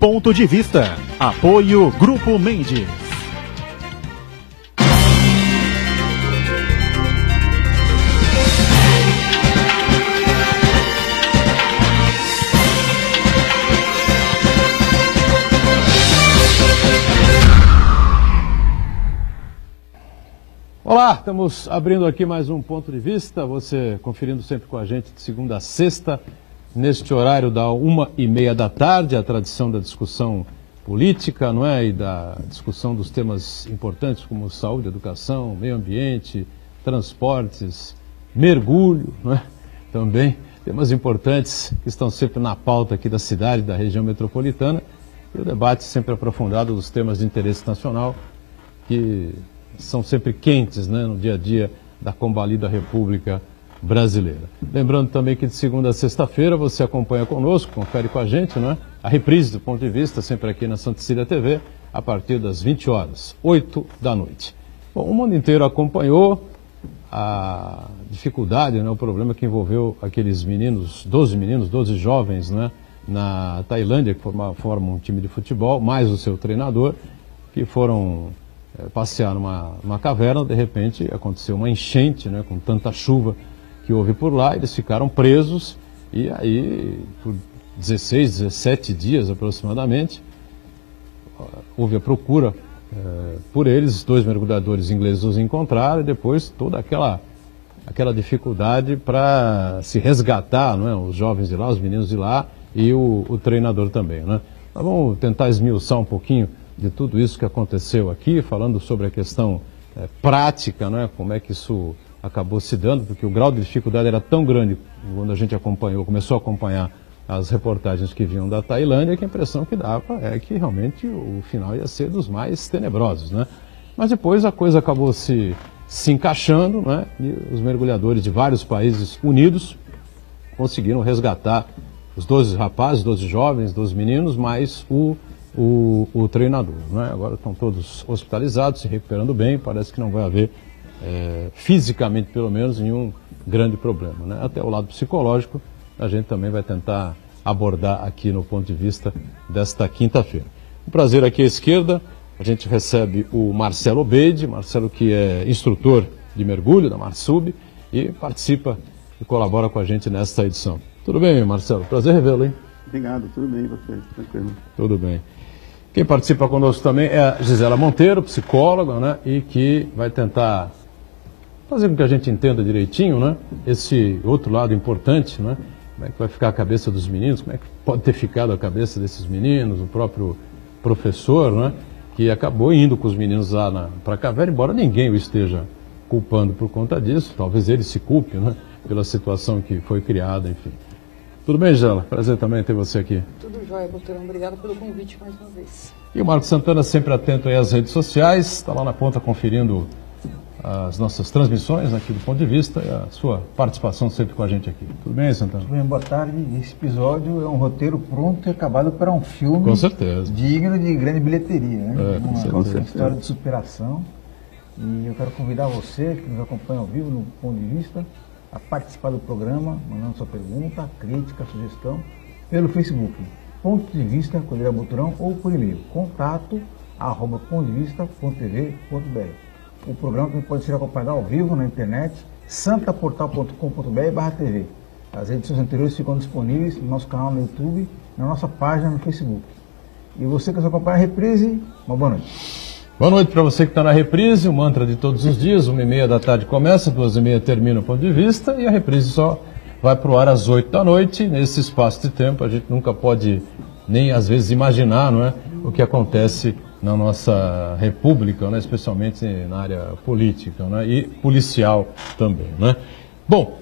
Ponto de Vista. Apoio Grupo Mendes. Olá, estamos abrindo aqui mais um Ponto de Vista, você conferindo sempre com a gente de segunda a sexta, neste horário da 1h30 da tarde, a tradição da discussão política, não é? E da discussão dos temas importantes como saúde, educação, meio ambiente, transportes, mergulho, não é? Também temas importantes que estão sempre na pauta aqui da cidade, da região metropolitana, e o debate sempre aprofundado dos temas de interesse nacional que são sempre quentes, né, no dia a dia da combalida República Brasileira. Lembrando também que de segunda a sexta-feira você acompanha conosco, confere com a gente, né, a reprise do Ponto de Vista, sempre aqui na Santa Cecília TV, a partir das 20 horas, 8 da noite. Bom, o mundo inteiro acompanhou a dificuldade, né, o problema que envolveu aqueles meninos, 12 jovens, né, na Tailândia, que formam um time de futebol, mais o seu treinador, que foram passear numa caverna. De repente aconteceu uma enchente, né, com tanta chuva que houve por lá, eles ficaram presos e aí por 16, 17 dias aproximadamente houve a procura por eles. 2 mergulhadores ingleses os encontraram e depois toda aquela dificuldade para se resgatar, não é, os jovens de lá, os meninos de lá e o treinador também, né? Nós vamos tentar esmiuçar um pouquinho de tudo isso que aconteceu aqui, falando sobre a questão prática, né, como é que isso acabou se dando, porque o grau de dificuldade era tão grande quando a gente começou a acompanhar as reportagens que vinham da Tailândia, que a impressão que dava é que realmente o final ia ser dos mais tenebrosos, né? Mas depois a coisa acabou se encaixando, né, e os mergulhadores de vários países unidos conseguiram resgatar os 12 rapazes, 12 jovens, 12 meninos, mais o treinador, né? Agora estão todos hospitalizados, se recuperando bem, parece que não vai haver, fisicamente pelo menos, nenhum grande problema, né? Até o lado psicológico a gente também vai tentar abordar aqui no Ponto de Vista desta quinta-feira. Um prazer aqui à esquerda, a gente recebe o Marcelo Obeide, Marcelo que é instrutor de mergulho da Marsub e participa e colabora com a gente nesta edição. Tudo bem, Marcelo? Prazer revê-lo, hein? Obrigado, tudo bem, você? Tranquilo. Tudo bem. Quem participa conosco também é a Gisela Monteiro, psicóloga, né, e que vai tentar fazer com que a gente entenda direitinho, né, esse outro lado importante, né, como é que vai ficar a cabeça dos meninos, como é que pode ter ficado a cabeça desses meninos, o próprio professor, né, que acabou indo com os meninos lá para a caverna, embora ninguém o esteja culpando por conta disso, talvez ele se culpe, né, pela situação que foi criada, enfim. Tudo bem, Gisela? Prazer também ter você aqui. Tudo jóia, doutorão. Obrigado pelo convite mais uma vez. E o Marcos Santana sempre atento aí às redes sociais, está lá na ponta conferindo as nossas transmissões aqui do Ponto de Vista e a sua participação sempre com a gente aqui. Tudo bem, Santana? Tudo bem, boa tarde. Esse episódio é um roteiro pronto e acabado para um filme, com certeza, digno de grande bilheteria, né? Uma história de superação. E eu quero convidar você que nos acompanha ao vivo no Ponto de Vista a participar do programa, mandando sua pergunta, crítica, sugestão, pelo Facebook, Ponto de Vista, Codeira Boturão, ou por e-mail, contato@pontodevista.tv.br. O programa também pode ser acompanhado ao vivo na internet, santaportal.com.br/tv. As edições anteriores ficam disponíveis no nosso canal no YouTube, na nossa página no Facebook. E você que nos acompanha a reprise, uma boa noite. Boa noite para você que está na reprise, o mantra de todos os dias, 1h30 da tarde começa, 2h30 termina o Ponto de Vista e a reprise só vai para o ar às 8 da noite. Nesse espaço de tempo a gente nunca pode nem às vezes imaginar, não é, o que acontece na nossa república, né, especialmente na área política, né, e policial também, né? Bom,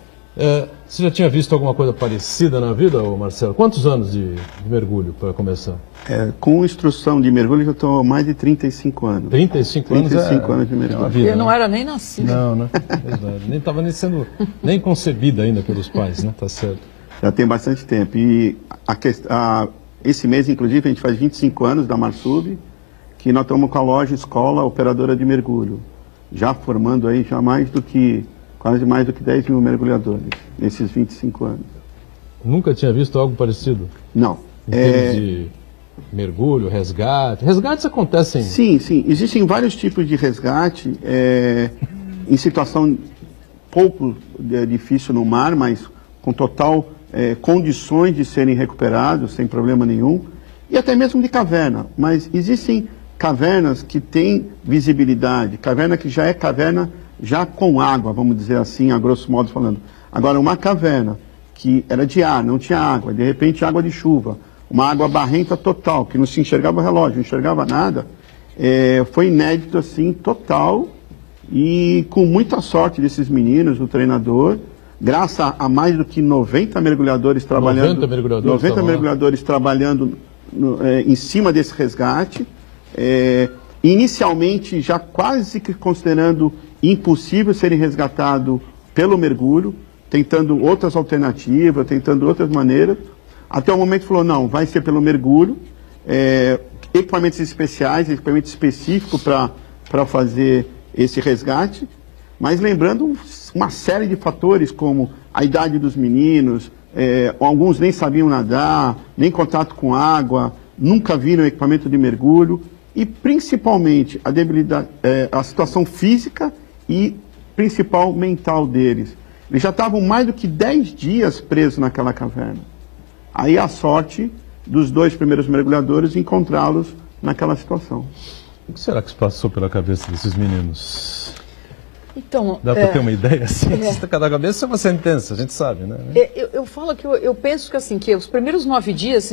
você já tinha visto alguma coisa parecida na vida, Marcelo? Quantos anos de mergulho, para começar? Com instrução de mergulho, eu estou há mais de 35 anos. 35 anos? 35 anos de mergulho. Vida, eu não era nem nascido. Não, né? Nem estava nem sendo nem concebida ainda pelos pais, né? Tá certo. Já tem bastante tempo. E esse mês, inclusive, a gente faz 25 anos da Marsub, que nós estamos com a loja escola operadora de mergulho, já formando aí quase mais do que 10 mil mergulhadores nesses 25 anos. Nunca tinha visto algo parecido? Não. Em termos de mergulho, resgate. Resgates acontecem... Sim, sim. Existem vários tipos de resgate em situação pouco difícil no mar, mas com total condições de serem recuperados sem problema nenhum. E até mesmo de caverna. Mas existem cavernas que têm visibilidade, caverna que já é caverna já com água, vamos dizer assim, a grosso modo falando. Agora, uma caverna que era de ar, não tinha água, de repente água de chuva, uma água barrenta total, que não se enxergava o relógio, não enxergava nada, foi inédito assim, total, e com muita sorte desses meninos, do treinador, graças a mais do que 90 mergulhadores trabalhando, 90 mergulhadores trabalhando em cima desse resgate, inicialmente já quase que considerando impossível serem resgatados pelo mergulho, tentando outras alternativas, tentando outras maneiras, até o momento falou, não, vai ser pelo mergulho, equipamentos especiais, equipamento específico para fazer esse resgate, mas lembrando uma série de fatores como a idade dos meninos, alguns nem sabiam nadar, nem contato com água, nunca viram equipamento de mergulho, e principalmente a debilidade, a situação física e principal mental deles. Eles já estavam mais do que 10 dias presos naquela caverna. Aí a sorte dos 2 primeiros mergulhadores encontrá-los naquela situação. O que será que se passou pela cabeça desses meninos? Então, dá para ter uma ideia assim? Cada cabeça é uma sentença, a gente sabe, né? Eu falo que eu penso que assim, que os primeiros 9 dias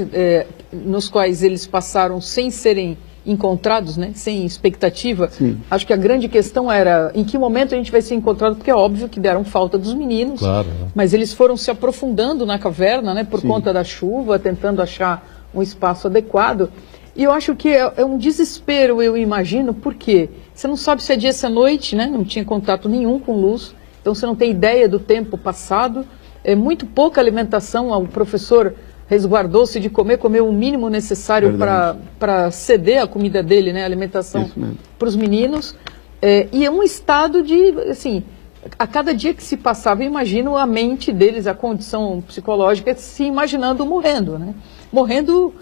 nos quais eles passaram sem serem encontrados, né, sem expectativa, sim, acho que a grande questão era em que momento a gente vai ser encontrado, porque é óbvio que deram falta dos meninos, claro, mas eles foram se aprofundando na caverna, né, por sim, conta da chuva, tentando achar um espaço adequado, e eu acho que é um desespero, eu imagino, porque você não sabe se é dia, se é noite, né, não tinha contato nenhum com luz, então você não tem ideia do tempo passado, muito pouca alimentação, o professor resguardou-se de comer o mínimo necessário para ceder a comida dele, né, a alimentação para os meninos. E é um estado de, assim, a cada dia que se passava, eu imagino a mente deles, a condição psicológica, se imaginando morrendo, né? Morrendo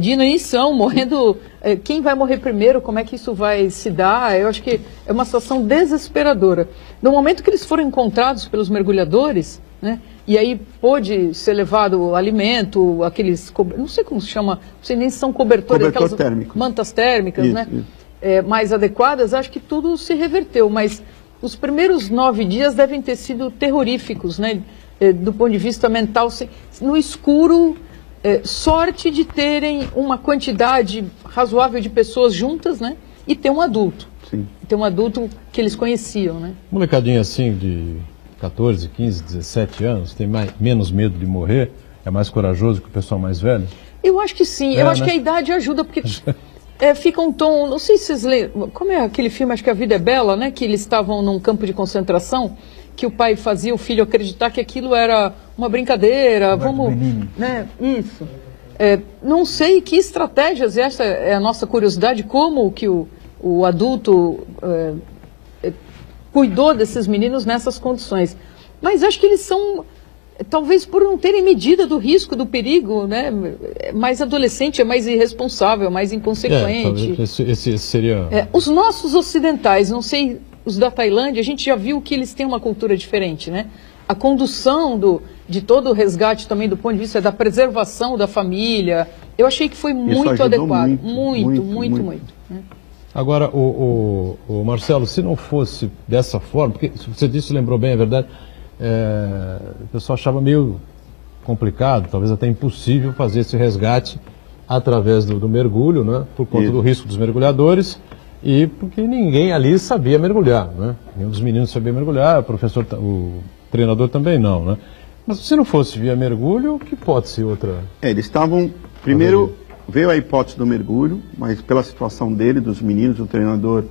de inanição, morrendo... quem vai morrer primeiro, como é que isso vai se dar? Eu acho que é uma situação desesperadora. No momento que eles foram encontrados pelos mergulhadores, né, e aí pôde ser levado alimento, aqueles, não sei como se chama, não sei nem se são cobertores, aquelas térmico, mantas térmicas, isso, né? Isso. Mais adequadas, acho que tudo se reverteu, mas os primeiros 9 dias devem ter sido terroríficos, né? Do ponto de vista mental, no escuro, sorte de terem uma quantidade razoável de pessoas juntas, né? E ter um adulto. Sim. Ter um adulto que eles conheciam, né? Molecadinha assim de 14, 15, 17 anos, tem menos medo de morrer, é mais corajoso que o pessoal mais velho? Eu acho que sim, eu acho que a idade ajuda, porque fica um tom, não sei se vocês lembram, como é aquele filme, acho que A Vida é Bela, né, que eles estavam num campo de concentração, que o pai fazia o filho acreditar que aquilo era uma brincadeira, vamos, né, isso. Não sei que estratégias, essa é a nossa curiosidade, como que o adulto... cuidou desses meninos nessas condições. Mas acho que eles são, talvez por não terem medida do risco, do perigo, né? Mais adolescente, é mais irresponsável, mais inconsequente. Esse seria... os nossos ocidentais, não sei, os da Tailândia, a gente já viu que eles têm uma cultura diferente, né? A condução de todo o resgate também do ponto de vista da preservação da família, eu achei que foi muito adequado. Muito. Né? Agora, o Marcelo, se não fosse dessa forma, porque você disse, lembrou bem, é verdade, o pessoal achava meio complicado, talvez até impossível fazer esse resgate através do mergulho, né? Por conta do risco dos mergulhadores e porque ninguém ali sabia mergulhar, né? Nenhum dos meninos sabia mergulhar, o treinador também não, né? Mas se não fosse via mergulho, que pode ser outra? Eles estavam, primeiro... Veio a hipótese do mergulho, mas pela situação dele, dos meninos, do treinador,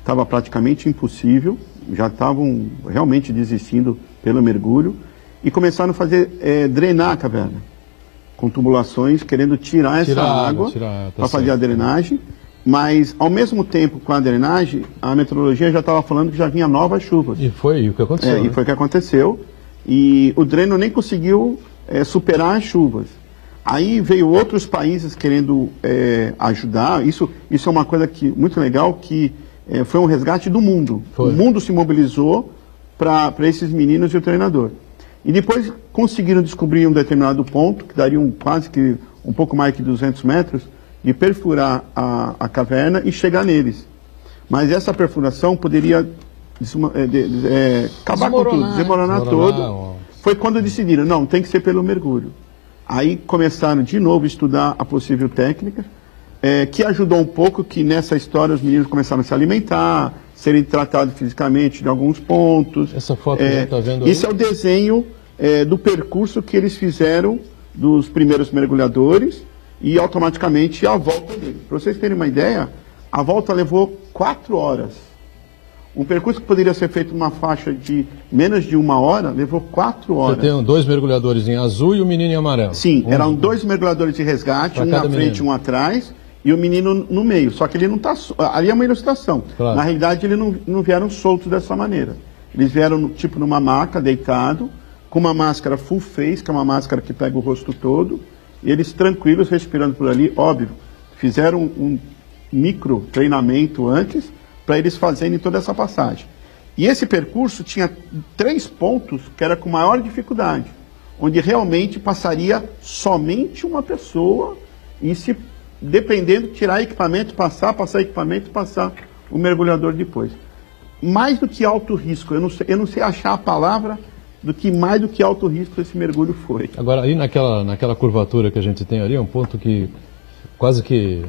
estava praticamente impossível. Já estavam realmente desistindo pelo mergulho. E começaram a fazer, drenar a caverna. Com tubulações, querendo tirar essa água para fazer a drenagem. Mas, ao mesmo tempo com a drenagem, a meteorologia já estava falando que já vinha novas chuvas. E foi o que aconteceu. E foi o que aconteceu. E o dreno nem conseguiu superar as chuvas. Aí veio outros países querendo ajudar. Isso é uma coisa muito legal, que foi um resgate do mundo. Foi. O mundo se mobilizou para esses meninos e o treinador. E depois conseguiram descobrir um determinado ponto, que daria quase que um pouco mais que 200 metros, de perfurar a caverna e chegar neles. Mas essa perfuração poderia acabar com tudo, desmoronar todo. Foi quando decidiram, não, tem que ser pelo mergulho. Aí começaram de novo a estudar a possível técnica, que ajudou um pouco, que nessa história os meninos começaram a se alimentar, serem tratados fisicamente de alguns pontos. Essa foto que a gente está vendo aí. Isso é o desenho do percurso que eles fizeram dos primeiros mergulhadores e automaticamente a volta deles. Para vocês terem uma ideia, a volta levou 4 horas. Um percurso que poderia ser feito numa faixa de menos de 1 hora, levou 4 horas. Você tem 2 mergulhadores em azul e o menino em amarelo. Sim, eram 2 mergulhadores de resgate, um na frente e um atrás, e o menino no meio. Só que ele não está... Ali é uma ilustração. Claro. Na realidade, eles não vieram soltos dessa maneira. Eles vieram, tipo, numa maca, deitado, com uma máscara full face, que é uma máscara que pega o rosto todo, e eles tranquilos, respirando por ali. Óbvio, fizeram um micro treinamento antes, para eles fazerem toda essa passagem. E esse percurso tinha 3 pontos que era com maior dificuldade, onde realmente passaria somente uma pessoa e, se dependendo, tirar equipamento, passar equipamento, passar o mergulhador depois. Mais do que alto risco, eu não sei achar a palavra do que mais do que alto risco esse mergulho foi. Agora, aí naquela curvatura que a gente tem ali, é um ponto que quase que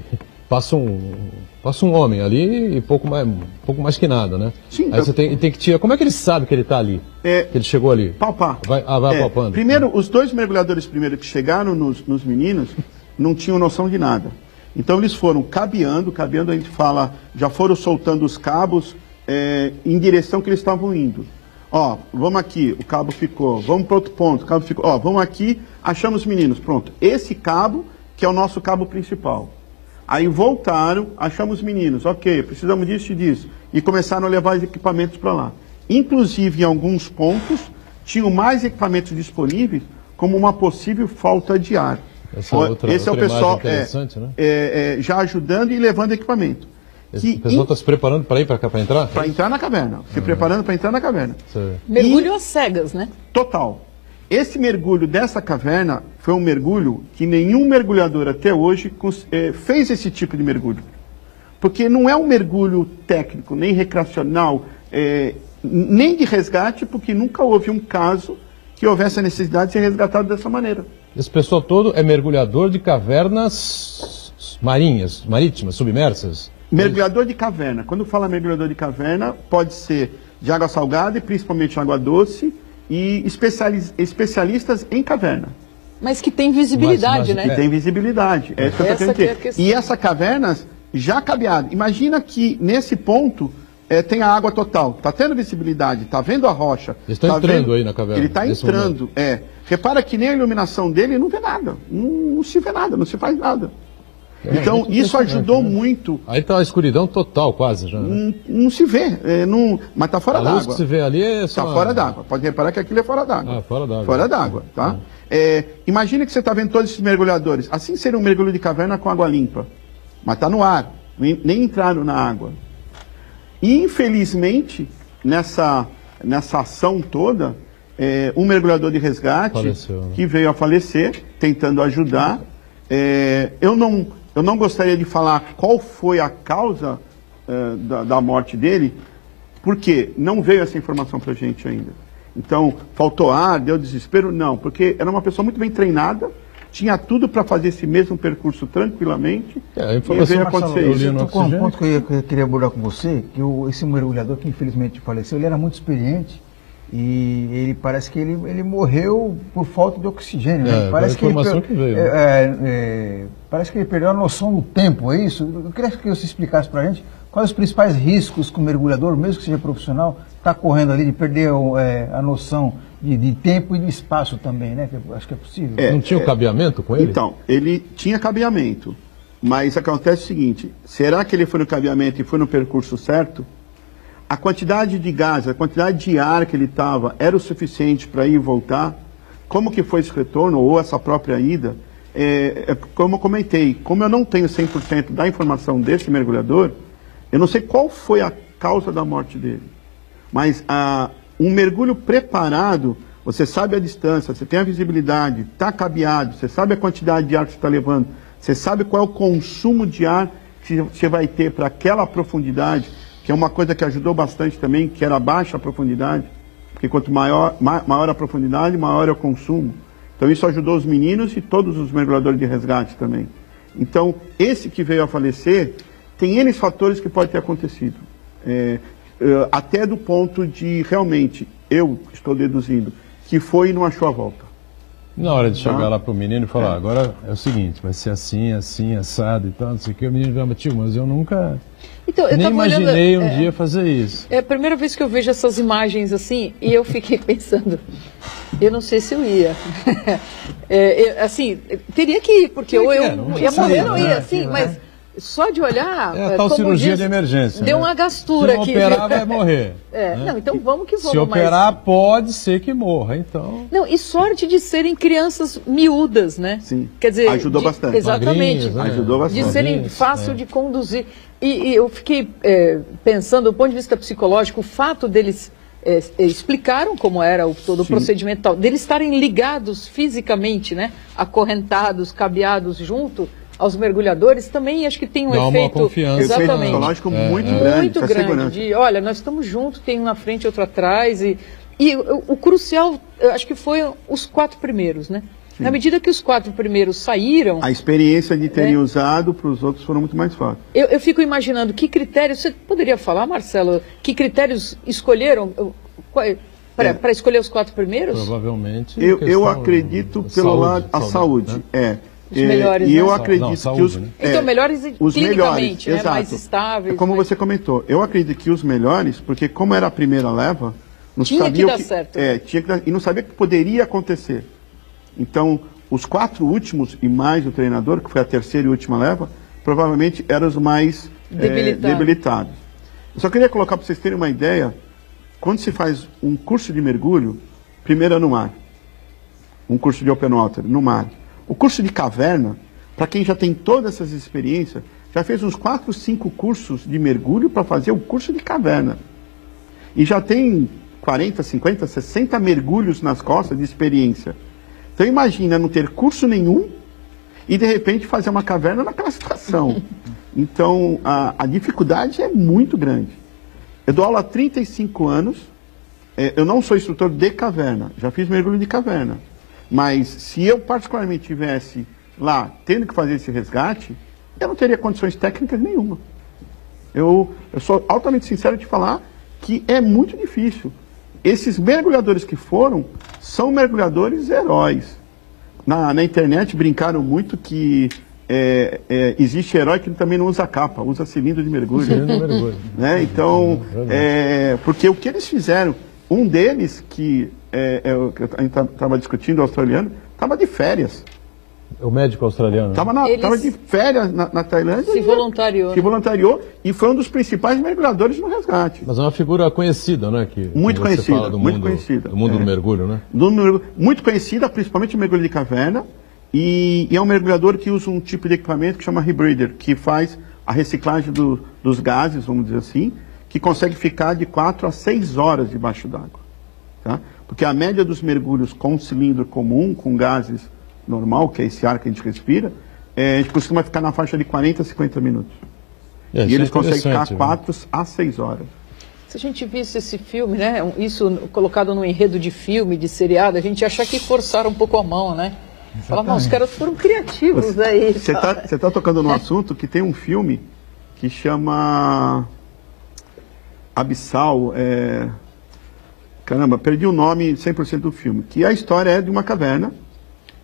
passa um homem ali e pouco mais que nada, né? Sim. Aí você tem que tirar. Como é que ele sabe que ele está ali? Que ele chegou ali? Palpar. Vai palpando. Primeiro, os 2 mergulhadores que chegaram nos meninos não tinham noção de nada. Então eles foram cabeando a gente fala, já foram soltando os cabos em direção que eles estavam indo. Ó, vamos aqui, o cabo ficou, vamos para outro ponto, o cabo ficou, ó, vamos aqui, achamos os meninos, pronto. Esse cabo que é o nosso cabo principal. Aí voltaram, achamos os meninos, ok, precisamos disso e disso. E começaram a levar os equipamentos para lá. Inclusive, em alguns pontos, tinham mais equipamentos disponíveis como uma possível falta de ar. Esse é o pessoal né? Já ajudando e levando equipamento. O pessoal está se preparando para ir para cá, para entrar? Para entrar na caverna, se preparando para entrar na caverna. Mergulho às cegas, né? Total. Esse mergulho dessa caverna foi um mergulho que nenhum mergulhador até hoje fez esse tipo de mergulho. Porque não é um mergulho técnico, nem recreacional, nem de resgate, porque nunca houve um caso que houvesse a necessidade de ser resgatado dessa maneira. Esse pessoal todo é mergulhador de cavernas marítimas, submersas? Mergulhador de caverna. Quando fala mergulhador de caverna, pode ser de água salgada e principalmente água doce, e especialistas em caverna. Mas que tem visibilidade, né? Que tem visibilidade. E essa caverna já cabeada. Imagina que nesse ponto tem a água total. Está tendo visibilidade, está vendo a rocha. Eles estão entrando aí na caverna. Ele está entrando, Repara que nem a iluminação dele não vê nada. Não se vê nada, não se faz nada. Então, isso ajudou muito. Aí está a escuridão total, quase já. Né? Não se vê, mas está fora d'água. A luz que se vê ali é só... Está fora d'água. Pode reparar que aquilo é fora d'água. Fora d'água. Fora d'água, tá? Imagina que você está vendo todos esses mergulhadores. Assim seria um mergulho de caverna com água limpa. Mas está no ar, nem entraram na água. E, infelizmente, nessa ação toda, um mergulhador de resgate faleceu, né? Que veio a falecer, tentando ajudar. Eu não gostaria de falar qual foi a causa da morte dele, porque não veio essa informação para a gente ainda. Então, faltou ar, deu desespero? Não, porque era uma pessoa muito bem treinada, tinha tudo para fazer esse mesmo percurso tranquilamente, e veio acontecer isso. Um ponto que eu queria abordar com você, que esse mergulhador que infelizmente faleceu, ele era muito experiente, e ele parece que ele morreu por falta de oxigênio. Né? Parece que parece que ele perdeu a noção do tempo, é isso? Eu queria que você explicasse para a gente quais os principais riscos que o mergulhador, mesmo que seja profissional, está correndo ali de perder a noção de tempo e de espaço também, né? Acho que é possível. Não tinha o cabeamento com ele? Então, ele tinha cabeamento, mas acontece o seguinte, será que ele foi no cabeamento e foi no percurso certo? A quantidade de gás, a quantidade de ar que ele estava era o suficiente para ir e voltar? Como que foi esse retorno ou essa própria ida? como eu comentei, como eu não tenho 100% da informação desse mergulhador, eu não sei qual foi a causa da morte dele. Mas um mergulho preparado, você sabe a distância, você tem a visibilidade, está cabeado, você sabe a quantidade de ar que você está levando, você sabe qual é o consumo de ar que você vai ter para aquela profundidade, que é uma coisa que ajudou bastante também, que era baixa a profundidade, porque quanto maior a profundidade, maior é o consumo. Então isso ajudou os meninos e todos os mergulhadores de resgate também. Então, esse que veio a falecer, tem N fatores que pode ter acontecido. Até do ponto de, realmente, eu estou deduzindo, que foi e não achou a volta. Na hora de chegar lá para o menino e falar, agora é o seguinte, vai ser assim, assim, assado e tal, não sei o que, o menino vai, tio, mas eu nunca... Então, eu nem imaginei olhando, um dia fazer isso. É a primeira vez que eu vejo essas imagens assim, e eu fiquei pensando, eu não sei se eu ia. Assim, teria que ir, porque ou eu ia morrer, não ia, assim, mas só de olhar... É a tal cirurgia de emergência. Deu uma gastura aqui. Se não operar, vai morrer. Não, então vamos que vamos. Se operar, pode ser que morra, então... Não, e sorte de serem crianças miúdas, né? Sim, quer dizer, ajudou bastante. Exatamente. Magrinhas, né? Ajudou bastante. De serem fácil de conduzir. E eu fiquei pensando, do ponto de vista psicológico, o fato deles explicaram como era todo o procedimento tal, deles estarem ligados fisicamente, né? Acorrentados, cabeados junto aos mergulhadores, também acho que tem um dá efeito... uma confiança. Efeito psicológico muito grande. Muito grande. De, olha, nós estamos juntos, tem um na frente e outro atrás. E o crucial, eu acho que foi os 4 primeiros, né? Sim. Na medida que os 4 primeiros saíram... A experiência de terem usado para os outros foram muito mais fácil. Eu fico imaginando que critérios... Você poderia falar, Marcelo, que critérios escolheram para escolher os 4 primeiros? Provavelmente... Eu acredito pelo lado... A saúde, né? Os melhores, e eu né? acredito saúde, que os... né? Então, melhores os clinicamente, melhores, né? Mais estáveis. Como você comentou, eu acredito que os melhores, porque como era a primeira leva, não tinha sabia que dar certo. Tinha que dar, e não sabia o que poderia acontecer. Então, os 4 últimos e mais o treinador, que foi a terceira e última leva, provavelmente eram os mais debilitados. Eu só queria colocar para vocês terem uma ideia, quando se faz um curso de mergulho, primeiro é no mar, um curso de open water, no mar. O curso de caverna, para quem já tem todas essas experiências, já fez uns 4, 5 cursos de mergulho para fazer o curso de caverna. E já tem 40, 50, 60 mergulhos nas costas de experiência. Então imagina não ter curso nenhum e de repente fazer uma caverna naquela situação. Então a dificuldade é muito grande. Eu dou aula há 35 anos, eu não sou instrutor de caverna, já fiz mergulho de caverna. Mas se eu particularmente estivesse lá tendo que fazer esse resgate, eu não teria condições técnicas nenhuma. Eu sou altamente sincero de falar que é muito difícil. Esses mergulhadores que foram, são mergulhadores heróis. Na internet brincaram muito que existe herói que também não usa capa, usa cilindro de mergulho. Né? Então, porque o que eles fizeram, um deles que a gente estava discutindo, o australiano, estava de férias. O médico australiano. Estava de férias na Tailândia. Se voluntariou. Se voluntariou e foi um dos principais mergulhadores no resgate. Mas é uma figura conhecida, né? Muito conhecida. Fala do muito mundo, conhecida. Do mundo do mergulho, né? Muito conhecida, principalmente o mergulho de caverna. E é um mergulhador que usa um tipo de equipamento que chama rebreather, que faz a reciclagem dos gases, vamos dizer assim, que consegue ficar de 4 a 6 horas debaixo d'água. Tá? Porque a média dos mergulhos com cilindro comum, com gases normal, que é esse ar que a gente respira, a gente costuma ficar na faixa de 40 a 50 minutos. E eles conseguem ficar 4 a 6 horas. Se a gente visse esse filme, né, isso colocado no enredo de filme, de seriado, a gente ia achar que forçaram um pouco a mão, né? Falar, não, os caras foram criativos aí. Você está tocando num assunto que tem um filme que chama Abissal, caramba, perdi o nome 100% do filme, que a história é de uma caverna,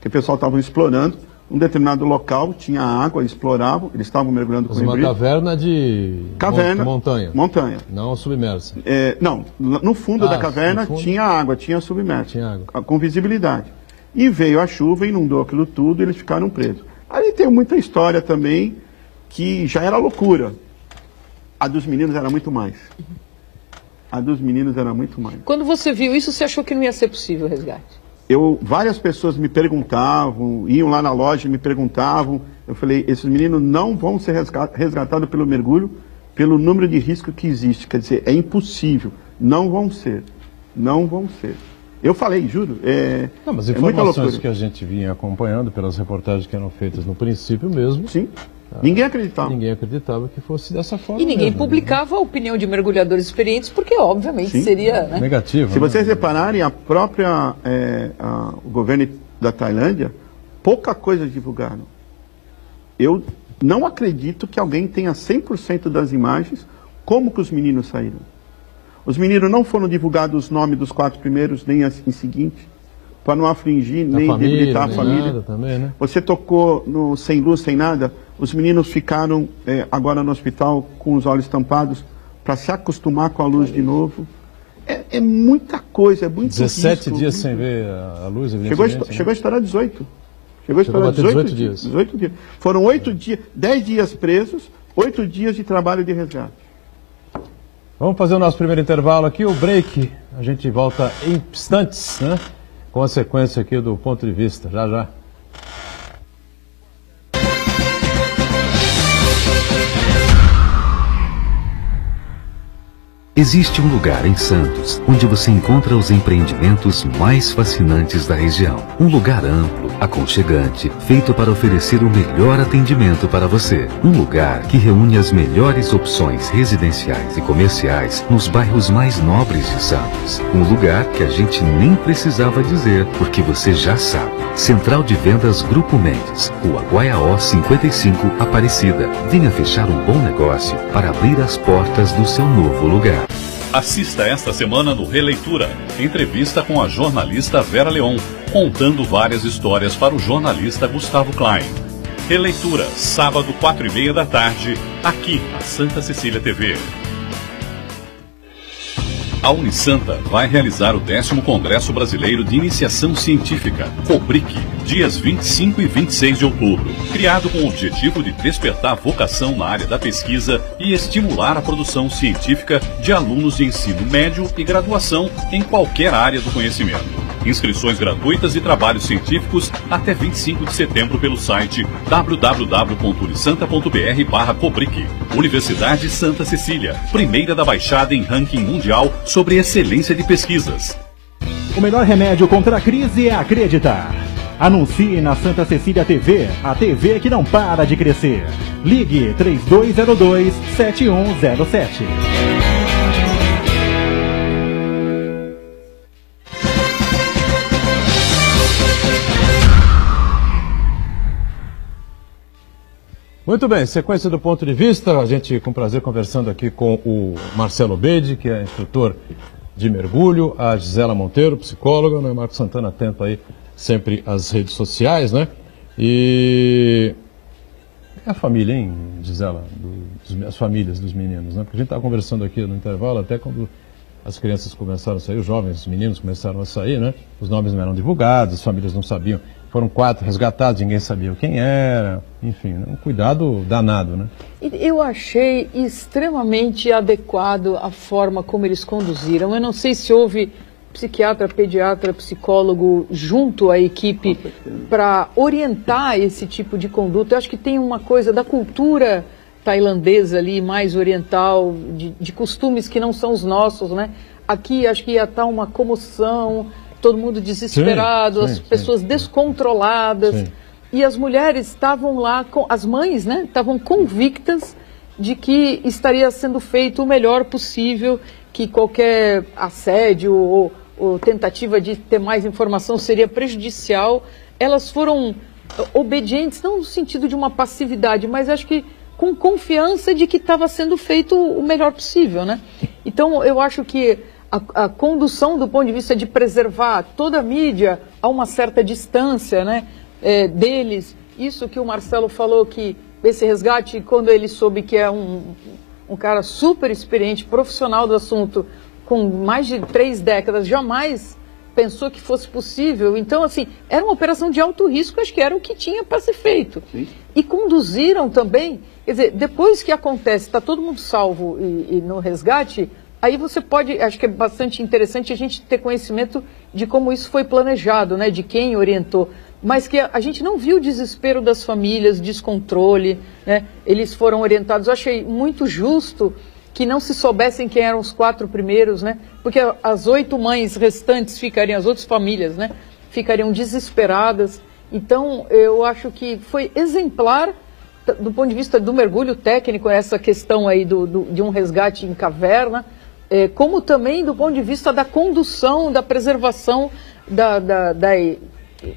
que o pessoal estava explorando, um determinado local, tinha água, exploravam, eles estavam mergulhando com uma caverna de montanha. Montanha. Não submersa. Não, no fundo da caverna tinha água, tinha submersa, com visibilidade. E veio a chuva, inundou aquilo tudo e eles ficaram presos. Aí tem muita história também que já era loucura. A dos meninos era muito mais. A dos meninos era muito mais. Quando você viu isso, você achou que não ia ser possível o resgate? várias pessoas me perguntavam, iam lá na loja e me perguntavam. Eu falei, esses meninos não vão ser resgatados pelo mergulho, pelo número de risco que existe. Quer dizer, é impossível. Não vão ser. Não vão ser. Eu falei, juro. Não, mas muita informações loucura. que a gente vinha acompanhando pelas reportagens que eram feitas no princípio mesmo. Sim. Ninguém acreditava. Ninguém acreditava que fosse dessa forma. E ninguém mesmo, publicava a opinião de mergulhadores experientes, porque obviamente Sim. seria, né? Negativo. Se né? vocês repararem, o governo da Tailândia, pouca coisa divulgaram. Eu não acredito que alguém tenha 100% das imagens, como que os meninos saíram. Os meninos não foram divulgados os nomes dos 4 primeiros, nem em seguinte, para não afligir, nem debilitar a família. Também, né? Você tocou no sem luz, sem nada, os meninos ficaram agora no hospital com os olhos tampados para se acostumar com a luz de novo. É muita coisa, é muito 17 risco, dias muito... sem ver a luz, evidentemente. Chegou a estourar 18. Chegou a Chegou a estourar bater 18 dias. 18 dias. Foram 8 dias, 10 dias presos, 8 dias de trabalho de resgate. Vamos fazer o nosso primeiro intervalo aqui, o break. A gente volta em instantes, né? Com a sequência aqui do Ponto de Vista. Já, já. Existe um lugar em Santos onde você encontra os empreendimentos mais fascinantes da região. Um lugar amplo, aconchegante, feito para oferecer o melhor atendimento para você. Um lugar que reúne as melhores opções residenciais e comerciais nos bairros mais nobres de Santos. Um lugar que a gente nem precisava dizer, porque você já sabe. Central de Vendas Grupo Mendes, Rua Guaiaó 55, Aparecida. Venha fechar um bom negócio para abrir as portas do seu novo lugar. Assista esta semana no Releitura, entrevista com a jornalista Vera Leon, contando várias histórias para o jornalista Gustavo Klein. Releitura, sábado, 4h30 da tarde, aqui na Santa Cecília TV. A Unisanta vai realizar o 10º Congresso Brasileiro de Iniciação Científica, COBRIC, dias 25 e 26 de outubro. Criado com o objetivo de despertar vocação na área da pesquisa e estimular a produção científica de alunos de ensino médio e graduação em qualquer área do conhecimento. Inscrições gratuitas e trabalhos científicos até 25 de setembro pelo site www.unisanta.br/Cobric. Universidade Santa Cecília, primeira da Baixada em ranking mundial sobre excelência de pesquisas. O melhor remédio contra a crise é acreditar. Anuncie na Santa Cecília TV, a TV que não para de crescer. Ligue 3202-7107. Muito bem, sequência do Ponto de Vista, a gente com prazer conversando aqui com o Marcelo Beide, que é instrutor de mergulho, a Gisela Monteiro, psicóloga, né? Marco Santana atento aí sempre às redes sociais, né? E a família, hein, Gisela? As famílias dos meninos, né? Porque a gente estava conversando aqui no intervalo, até quando as crianças começaram a sair, os jovens, os meninos começaram a sair, né? Os nomes não eram divulgados, as famílias não sabiam. Foram 4 resgatados, ninguém sabia quem era, enfim, um cuidado danado, né? Eu achei extremamente adequado a forma como eles conduziram. Eu não sei se houve psiquiatra, pediatra, psicólogo junto à equipe para orientar esse tipo de conduta. Eu acho que tem uma coisa da cultura tailandesa ali, mais oriental, de costumes que não são os nossos, né? Aqui acho que ia estar uma comoção, todo mundo desesperado, as pessoas descontroladas. Sim. E as mulheres estavam lá, as mães, né, estavam convictas de que estaria sendo feito o melhor possível, que qualquer assédio ou tentativa de ter mais informação seria prejudicial. Elas foram obedientes, não no sentido de uma passividade, mas acho que com confiança de que estava sendo feito o melhor possível, né? Então, eu acho que a condução do ponto de vista de preservar toda a mídia a uma certa distância, né, deles, isso que o Marcelo falou, que esse resgate, quando ele soube que é um cara super experiente, profissional do assunto, com mais de 3 décadas, jamais pensou que fosse possível. Então, assim, era uma operação de alto risco, acho que era o que tinha para ser feito. Sim. E conduziram também, quer dizer, depois que acontece, está todo mundo salvo e no resgate, aí você pode, acho que é bastante interessante a gente ter conhecimento de como isso foi planejado, né, de quem orientou, mas que a gente não viu o desespero das famílias, descontrole, né? Eles foram orientados. Eu achei muito justo que não se soubessem quem eram os 4 primeiros, né? Porque as 8 mães restantes ficariam, as outras famílias, né, ficariam desesperadas. Então, eu acho que foi exemplar do ponto de vista do mergulho técnico, essa questão aí de um resgate em caverna, como também do ponto de vista da condução, da preservação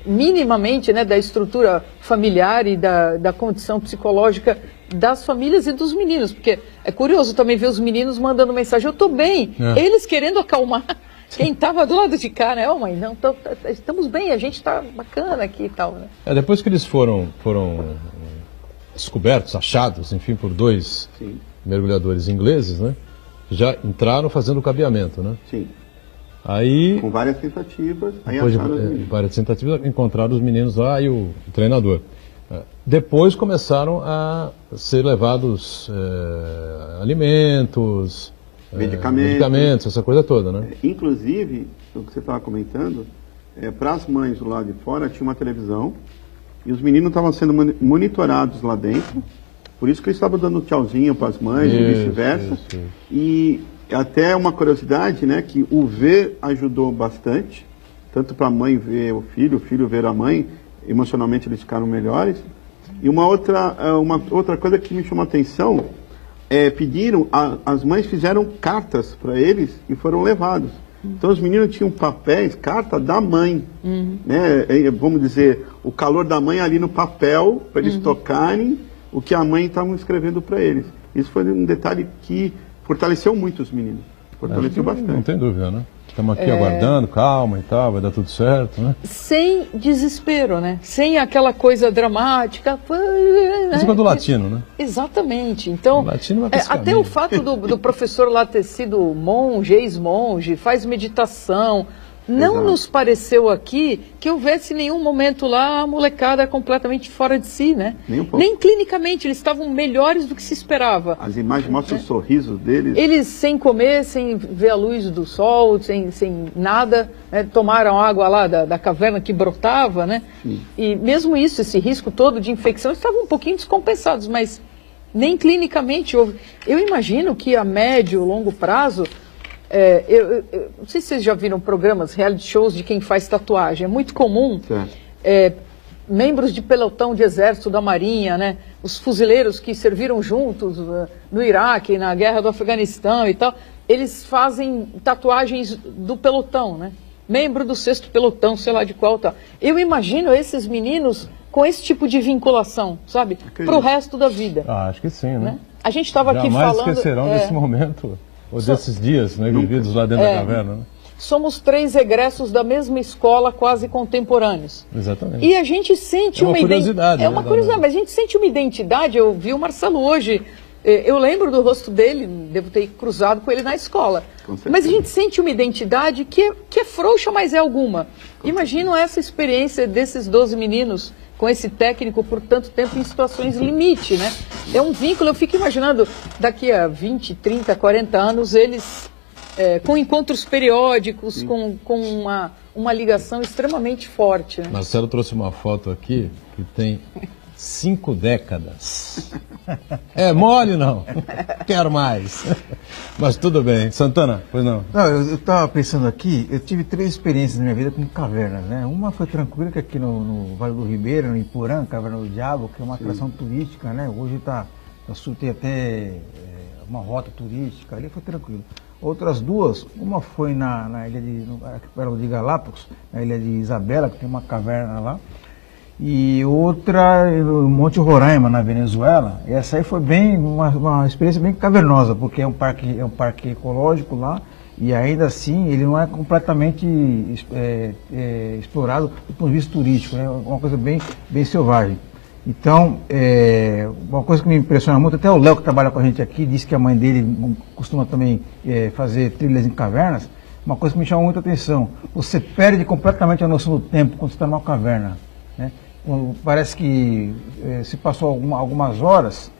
minimamente, né, da estrutura familiar e da condição psicológica das famílias e dos meninos, porque é curioso também ver os meninos mandando mensagem, eu estou bem, eles querendo acalmar quem estava do lado de cá, né? Mãe, não, estamos bem, a gente está bacana aqui e tal, né? Depois que eles foram descobertos, achados, enfim, por 2 mergulhadores ingleses, né? Já entraram fazendo o cabeamento, né? Sim. Aí, com várias tentativas, depois de várias tentativas, encontraram os meninos lá e o treinador. Depois começaram a ser levados alimentos, medicamentos, essa coisa toda, né? Inclusive, o que você estava comentando, para as mães do lado de fora tinha uma televisão e os meninos estavam sendo monitorados lá dentro, por isso que eles estavam dando tchauzinho para as mães e vice-versa. E até uma curiosidade, né, que o ver ajudou bastante, tanto para a mãe ver o filho ver a mãe, emocionalmente eles ficaram melhores. E uma outra coisa que me chamou a atenção, as mães fizeram cartas para eles e foram levados. Então os meninos tinham papéis, carta da mãe, né, vamos dizer, o calor da mãe ali no papel, para eles tocarem o que a mãe estava escrevendo para eles. Isso foi um detalhe que fortaleceu muito os meninos, fortaleceu bastante. Não tem dúvida, né? Estamos aqui aguardando, calma e tal, vai dar tudo certo, né? Sem desespero, né? Sem aquela coisa dramática. Isso é do latino, né? Exatamente. Então, o latino vai até o fato do professor lá ter sido monge, ex-monge, faz meditação, não nos pareceu aqui que houvesse nenhum momento lá a molecada completamente fora de si, né? Nem clinicamente, eles estavam melhores do que se esperava. As imagens mostram o sorriso deles. Eles sem comer, sem ver a luz do sol, sem nada, né? Tomaram água lá da caverna que brotava, né? Sim. E mesmo isso, esse risco todo de infecção, eles estavam um pouquinho descompensados, mas nem clinicamente houve. Eu imagino que a médio, longo prazo, eu não sei se vocês já viram programas, reality shows de quem faz tatuagem. É muito comum membros de pelotão de exército da Marinha, né? Os fuzileiros que serviram juntos no Iraque, na guerra do Afeganistão e tal, eles fazem tatuagens do pelotão, né? Membro do 6º pelotão, sei lá de qual tal. Eu imagino esses meninos com esse tipo de vinculação, sabe? Para o resto da vida. Acho que sim, né? A gente estava aqui falando... Jamais esquecerão desse momento... Ou desses dias, né, vividos lá dentro da caverna, né? Somos 3 egressos da mesma escola, quase contemporâneos. Exatamente. E a gente sente uma curiosidade. É uma curiosidade, mas a gente sente uma identidade. Eu vi o Marcelo hoje, eu lembro do rosto dele, devo ter cruzado com ele na escola. Mas a gente sente uma identidade que é frouxa, mas é alguma. Imagina essa experiência desses 12 meninos com esse técnico por tanto tempo em situações limite, né? É um vínculo, eu fico imaginando, daqui a 20, 30, 40 anos, eles com encontros periódicos, com uma ligação extremamente forte. Né? Marcelo trouxe uma foto aqui que tem 5 décadas. É mole, não? Quero mais. Mas tudo bem. Santana, pois não? Não, eu estava pensando aqui, eu tive 3 experiências na minha vida com cavernas, né? Uma foi tranquila, que aqui no Vale do Ribeira, no Ipurã, Caverna do Diabo, que é uma atração turística, né? Hoje tem até uma rota turística, ali foi tranquilo. Outras 2, uma foi na ilha de Galápagos, na ilha de Isabela, que tem uma caverna lá. E outra no Monte Roraima, na Venezuela. E essa aí foi uma experiência bem cavernosa, porque é um parque ecológico lá, e ainda assim ele não é completamente explorado do ponto de vista turístico, né? Uma coisa bem selvagem. Então, uma coisa que me impressiona muito, até o Léo que trabalha com a gente aqui, disse que a mãe dele costuma também fazer trilhas em cavernas. Uma coisa que me chama muita atenção, você perde completamente a noção do tempo quando você está numa caverna, né? Parece que se passou algumas horas,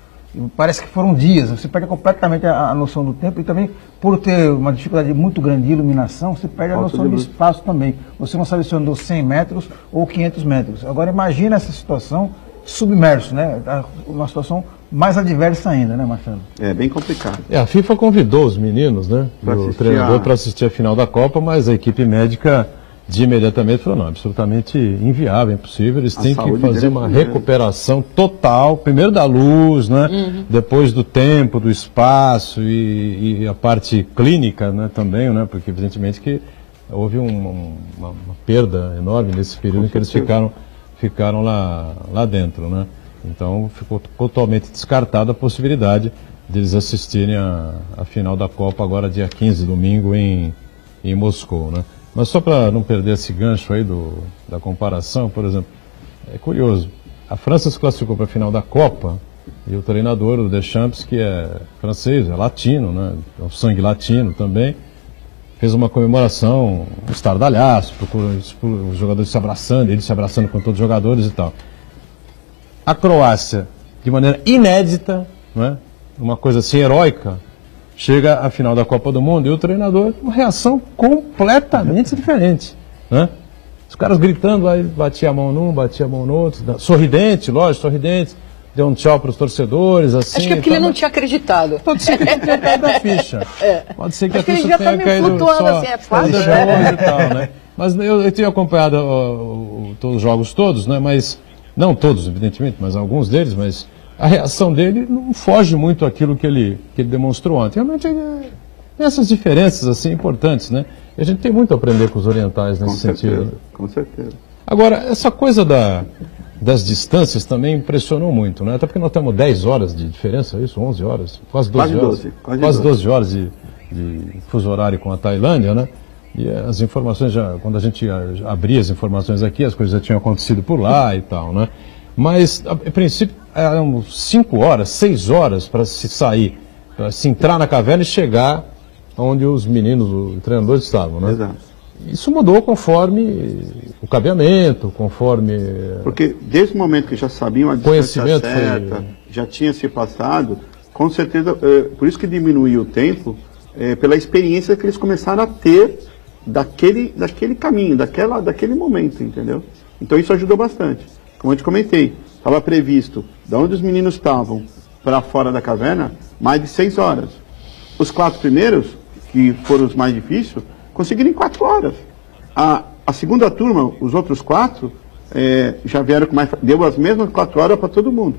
Parece que foram dias, você perde completamente a noção do tempo e também, por ter uma dificuldade muito grande de iluminação, você perde a noção de espaço também. Você não sabe se andou 100 metros ou 500 metros. Agora imagina essa situação submerso, né? Uma situação mais adversa ainda, né, Marcelo? É bem complicado. A FIFA convidou os meninos, né, o treinador para assistir a final da Copa, mas a equipe médica de imediatamente falou, não, absolutamente inviável, impossível, eles têm que fazer uma recuperação total, primeiro da luz, né, depois do tempo, do espaço e a parte clínica, né, também, né, porque evidentemente que houve uma perda enorme nesse período em que eles ficaram lá dentro, né, então ficou totalmente descartada a possibilidade de eles assistirem a final da Copa agora dia 15, domingo, em Moscou, né. Mas só para não perder esse gancho aí da comparação, por exemplo, é curioso. A França se classificou para a final da Copa e o treinador, o Deschamps, que é francês, é latino, né? É o sangue latino também, fez uma comemoração, um estardalhaço, procurou os jogadores se abraçando, ele se abraçando com todos os jogadores e tal. A Croácia, de maneira inédita, né? Uma coisa assim heróica, chega à final da Copa do Mundo e o treinador, uma reação completamente diferente, né? Os caras gritando, aí batia a mão num, batia a mão no outro, sorridente, lógico, sorridente, deu um tchau para os torcedores, assim. Acho que é porque ele não tinha acreditado. Pode ser que ele tenha caído a ficha. Pode ser que a ficha tenha caído só assim, é fácil, e tal, né? Mas eu tenho acompanhado os jogos todos, né? Mas, não todos, evidentemente, mas alguns deles, mas a reação dele não foge muito àquilo que ele demonstrou ontem. Realmente tem essas diferenças assim importantes, né? E a gente tem muito a aprender com os orientais nesse sentido. Com certeza. Agora, essa coisa das distâncias também impressionou muito, né? Até porque nós temos 10 horas de diferença, isso? 11 horas? Quase 12 horas. Quase 12 horas de fuso horário com a Tailândia, né? E as informações, quando a gente abria as informações aqui, as coisas já tinham acontecido por lá e tal, né? Mas, a princípio, eram 5 horas, 6 horas para se sair, para se entrar na caverna e chegar onde os meninos, os treinadores estavam, né? Exato. Isso mudou conforme o cabeamento, conforme... Porque desde o momento que já sabiam a distância certa, já tinha se passado, com certeza, por isso que diminuiu o tempo, pela experiência que eles começaram a ter daquele caminho, daquele momento, entendeu? Então isso ajudou bastante. Como eu te comentei, estava previsto, de onde os meninos estavam para fora da caverna, mais de 6 horas. Os 4 primeiros, que foram os mais difíceis, conseguiram em 4 horas. A segunda turma, os outros 4, já vieram com mais... Deu as mesmas 4 horas para todo mundo.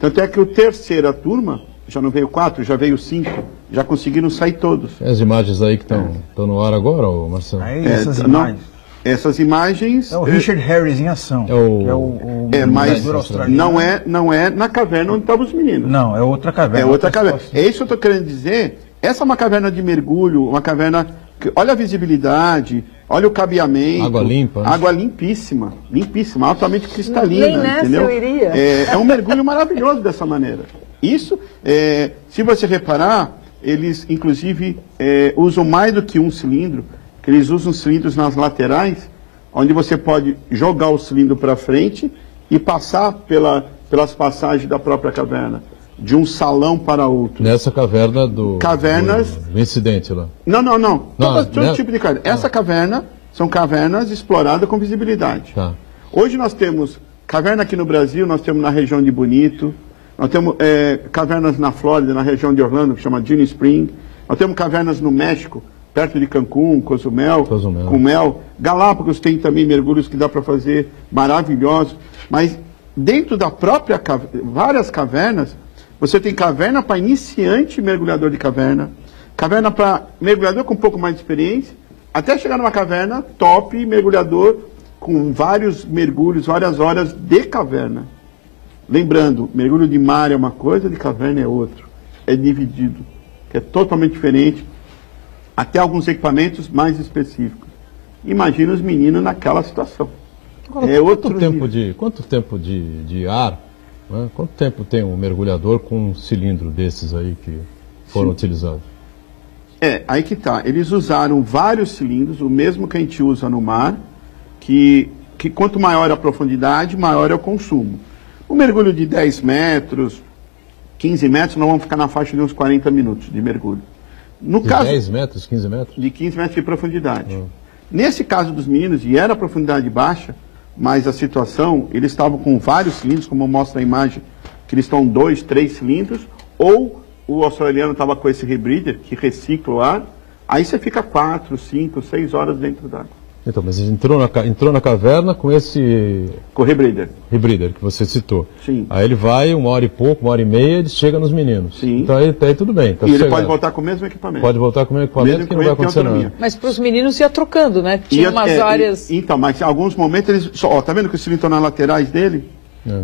Tanto é que a terceira turma, já não veio 4, já veio 5, já conseguiram sair todos. As imagens aí que estão no ar agora, Marcelo? Aí, essas imagens. Essas imagens... É o Richard Harris em ação. Mas não é na caverna onde estavam os meninos. Não, é outra caverna. É outra caverna. É isso que eu estou querendo dizer. Essa é uma caverna de mergulho, uma caverna... Olha a visibilidade, olha o cabeamento. Água limpa. Água limpíssima, limpíssima, altamente cristalina. Nem nessa entendeu? eu iria. É um mergulho maravilhoso dessa maneira. Isso, se você reparar, eles inclusive usam mais do que um cilindro, que eles usam cilindros nas laterais, onde você pode jogar o cilindro para frente e passar pelas passagens da própria caverna, de um salão para outro. Nessa caverna do incidente lá? Não. Todo tipo de caverna. Essa caverna são cavernas exploradas com visibilidade. Tá. Hoje nós temos caverna aqui no Brasil, nós temos na região de Bonito, nós temos cavernas na Flórida, na região de Orlando, que chama Disney Spring, nós temos cavernas no México, perto de Cancún, Cozumel. Com mel. Galápagos tem também mergulhos que dá para fazer maravilhosos, mas dentro da própria várias cavernas, você tem caverna para iniciante mergulhador de caverna, caverna para mergulhador com um pouco mais de experiência, até chegar numa caverna top mergulhador com vários mergulhos, várias horas de caverna. Lembrando, mergulho de mar é uma coisa, de caverna é outra. É dividido, que é totalmente diferente, até alguns equipamentos mais específicos. Imagina os meninos naquela situação. Agora, quanto tempo de ar, né? Quanto tempo tem um mergulhador com um cilindro desses aí que foram utilizados? Aí que tá. Eles usaram vários cilindros, o mesmo que a gente usa no mar, que quanto maior a profundidade, maior é o consumo. O mergulho de 10 metros, 15 metros, nós vamos ficar na faixa de uns 40 minutos de mergulho. No caso 10 metros, 15 metros? De 15 metros de profundidade. Nesse caso dos meninos, e era a profundidade baixa, mas a situação, eles estavam com vários cilindros, como mostra a imagem, que eles estão 2, 3 cilindros, ou o australiano estava com esse rebreather, que recicla o ar, aí você fica 4, 5, 6 horas dentro d'água. Então, mas entrou na caverna com esse... Com o rebreather. Rebreather, que você citou. Sim. Aí ele vai 1 hora e pouco, 1 hora e meia, ele chega nos meninos. Sim. Então aí tudo bem. Tá e ele sossegado. pode voltar com o mesmo equipamento. Pode voltar com o mesmo equipamento Mesmo que não vai acontecer nada. Mas para os meninos ia trocando, né? Tinha umas áreas... Então, mas em alguns momentos eles... Ó, tá vendo que os cilindros estão nas laterais dele?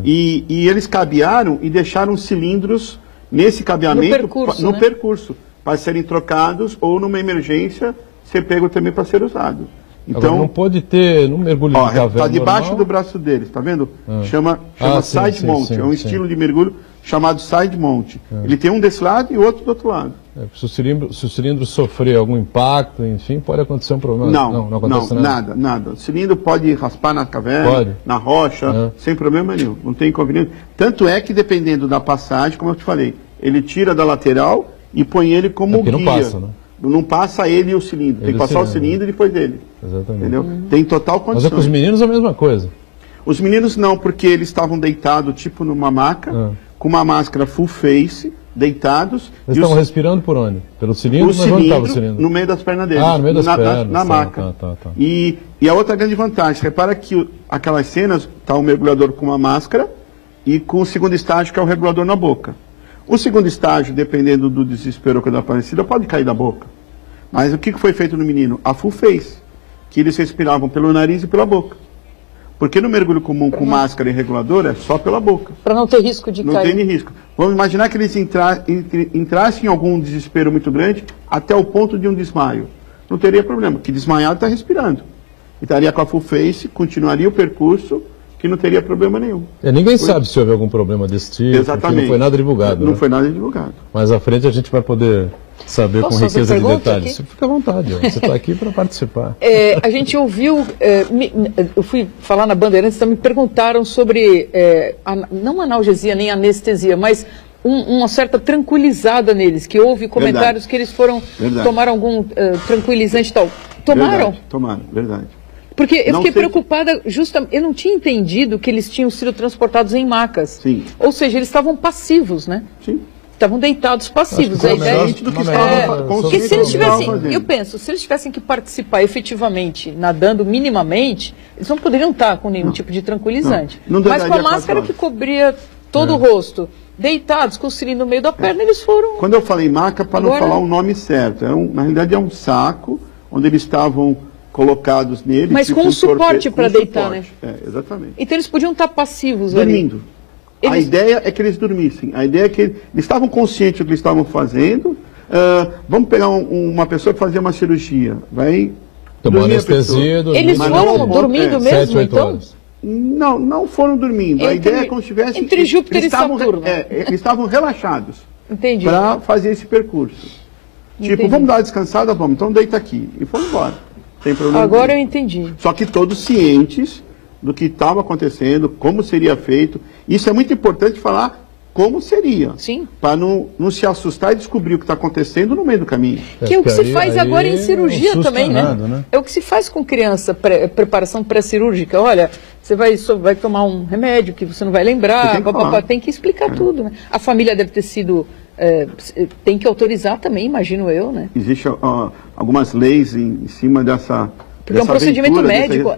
E eles cabearam e deixaram cilindros nesse cabeamento no percurso, para serem trocados ou numa emergência ser pego também para ser usado. Então, agora, não pode ter num mergulho de caverna está debaixo normal. do braço deles, tá vendo? Chama side mount, é um estilo de mergulho chamado side mount. Ele tem um desse lado e outro do outro lado. Se o cilindro sofrer algum impacto, enfim, pode acontecer um problema. Não acontece nada. O cilindro pode raspar na caverna, na rocha, sem problema nenhum, não tem inconveniente. Tanto é que, dependendo da passagem, como eu te falei, ele tira da lateral e põe ele como guia. Não passa, né? Não passa ele e o cilindro. Tem que passar o cilindro e depois dele. Exatamente. Entendeu? Tem total condição. Mas é com os meninos a mesma coisa. Os meninos não, porque eles estavam deitados, tipo numa maca, com uma máscara full face, deitados. Eles estavam respirando por onde? Pelo cilindro? Mas onde estava o cilindro? No meio das pernas deles. No meio das pernas. Na maca. Tá. E a outra grande vantagem, repara que aquelas cenas, está o mergulhador com uma máscara e com o segundo estágio, que é o regulador na boca. O segundo estágio, dependendo do desespero ou da parecida, pode cair da boca. Mas o que foi feito no menino? A full face, que eles respiravam pelo nariz e pela boca. Porque no mergulho comum com máscara e regulador é só pela boca. Para não ter risco de cair. Não tem nem risco. Vamos imaginar que eles entrassem em algum desespero muito grande até o ponto de um desmaio. Não teria problema, porque desmaiado está respirando. Estaria com a full face, continuaria o percurso, que não teria problema nenhum. Ninguém sabe se houve algum problema desse tipo. Exatamente. Não foi nada divulgado. Não foi nada divulgado. Mas à frente a gente vai poder saber com riqueza de detalhes. Aqui? Você fica à vontade, você está aqui para participar. A gente ouviu, eu fui falar na Bandeirantes, então me perguntaram sobre, não analgesia nem anestesia, mas uma certa tranquilizada neles, que houve comentários que eles tomaram algum tranquilizante e tal. Tomaram? Tomaram, verdade. Porque eu fiquei preocupada, justamente, eu não tinha entendido que eles tinham sido transportados em macas. Sim. Ou seja, eles estavam passivos, né? Sim. Estavam deitados passivos. A ideia do que porque se eles tivessem, eu penso, se eles tivessem que participar efetivamente, nadando minimamente, eles não poderiam estar com nenhum tipo de tranquilizante. Não mas com a máscara que cobria todo o rosto, deitados, com o cilindro no meio da perna, eles foram... Quando eu falei maca, para não falar o nome certo, na realidade é um saco onde eles estavam colocados nele. Mas com um suporte para deitar, né? Exatamente. Então eles podiam estar passivos dormindo. Ali. A ideia é que eles dormissem. A ideia é que eles estavam conscientes do que eles estavam fazendo. Vamos pegar uma pessoa que fazia uma cirurgia. Vai tomar anestesia. Eles foram dormindo mesmo, 7, 8 então? Horas. Não foram dormindo. A ideia é como se tivesse... Entre Júpiter e Saturno. Eles estavam relaxados. Entendi. Para fazer esse percurso. Tipo, vamos dar uma descansada? Vamos. Então deita aqui. E foram embora. Tem problema agora eu entendi. Só que todos cientes do que estava acontecendo, como seria feito. Isso é muito importante falar como seria. Sim. Para não se assustar e descobrir o que está acontecendo no meio do caminho. Que é o que se faz agora em cirurgia também, né? É o que se faz com criança, preparação pré-cirúrgica. Olha, você vai tomar um remédio que você não vai lembrar, tem que explicar tudo, né? A família deve ter sido... tem que autorizar também, imagino eu, né? Existem algumas leis em cima dessa... Porque é um procedimento médico.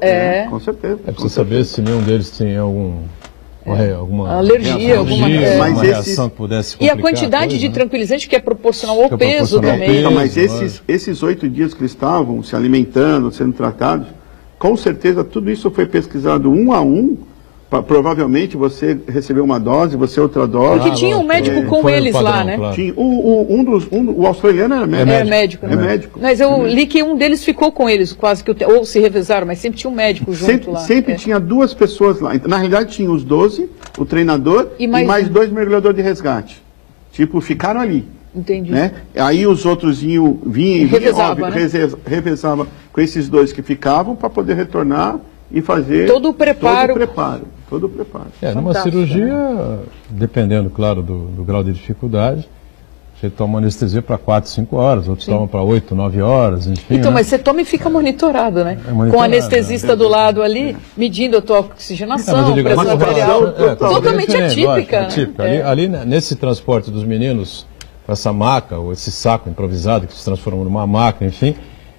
Com certeza. Precisa saber se nenhum deles tinha alguma alergia, alguma reação que pudesse complicar. E a quantidade de tranquilizante que é proporcional ao peso também. Mas esses 8 dias que eles estavam se alimentando, sendo tratados, com certeza tudo isso foi pesquisado um a um. Provavelmente você recebeu uma dose, você outra dose. Porque tinha um médico com eles padrão, lá, né? Claro. Tinha, o australiano era médico. É médico. Né? É médico. Mas eu li que um deles ficou com eles, quase que ou se revezaram, mas sempre tinha um médico junto lá. Sempre tinha 2 pessoas lá. Na realidade tinha os 12, o treinador e mais 2 mergulhadores de resgate. Tipo, ficaram ali. Entendi. Né? Aí os outros vinham revezava, né? revezava com esses 2 que ficavam para poder retornar e fazer todo o preparo. Todo o preparo. Numa cirurgia, dependendo, claro, do grau de dificuldade, você toma anestesia para 4, 5 horas, outros tomam para 8, 9 horas, enfim. Então, mas você toma e fica monitorado, né? Com o anestesista do lado ali, medindo a tua oxigenação, pressão arterial. Totalmente atípica. Atípica. Ali, nesse transporte dos meninos, essa maca, ou esse saco improvisado que se transformou numa maca, enfim,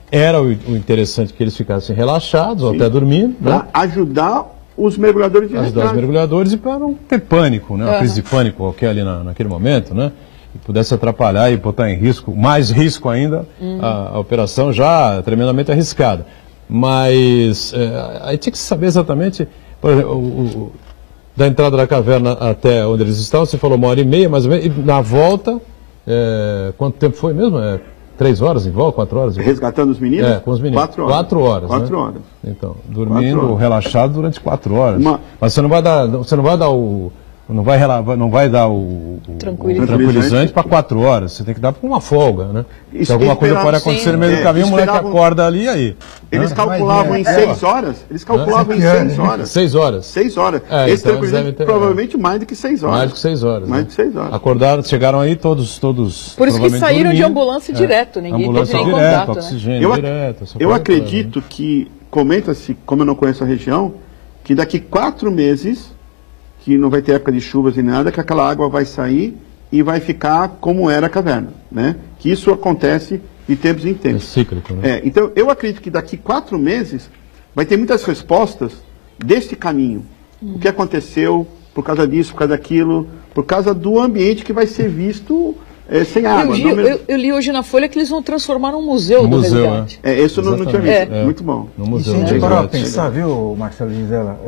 era o interessante que eles ficassem relaxados, ou até dormindo. Para ajudar os mergulhadores de resgate. Ajudar os mergulhadores e para não ter pânico, né? Uma crise de pânico qualquer ali naquele momento, né? E pudesse atrapalhar e botar em risco, mais risco ainda, a operação já tremendamente arriscada. Mas aí tinha que saber exatamente, por exemplo, da entrada da caverna até onde eles estavam, você falou 1h30, mais ou menos, e na volta, quanto tempo foi mesmo? 3 horas em volta, 4 horas? Resgatando os meninos? Com os meninos. 4 horas. 4 horas. 4 horas. Então, dormindo, relaxado durante 4 horas. Mas você não vai dar o tranquilizante para 4 horas. Você tem que dar para uma folga, né? Se alguma coisa pode acontecer no meio do caminho, o moleque acorda ali e aí. Eles calculavam em 6 horas. Eles calculavam em 6 horas. 6 horas. 6 horas. Esse então tranquilizante provavelmente mais do que 6 horas. Mais do que 6 horas. Mais de 6 horas. Acordaram, chegaram aí todos. Por isso que saíram de ambulância direto. Ninguém teve nem contato. Oxigênio direto. Eu acredito que, comenta-se, como eu não conheço a região, que daqui 4 meses, que não vai ter época de chuvas e nada, que aquela água vai sair e vai ficar como era a caverna, né? Que isso acontece de tempos em tempos. É cíclico, né? Então, eu acredito que daqui 4 meses vai ter muitas respostas desse caminho. O que aconteceu por causa disso, por causa daquilo, por causa do ambiente que vai ser visto sem água. Eu li hoje na Folha que eles vão transformar num museu do resgate. Isso eu não tinha visto. Muito bom. No museu. E se a gente parar para pensar, viu, Marcelo e Gisela,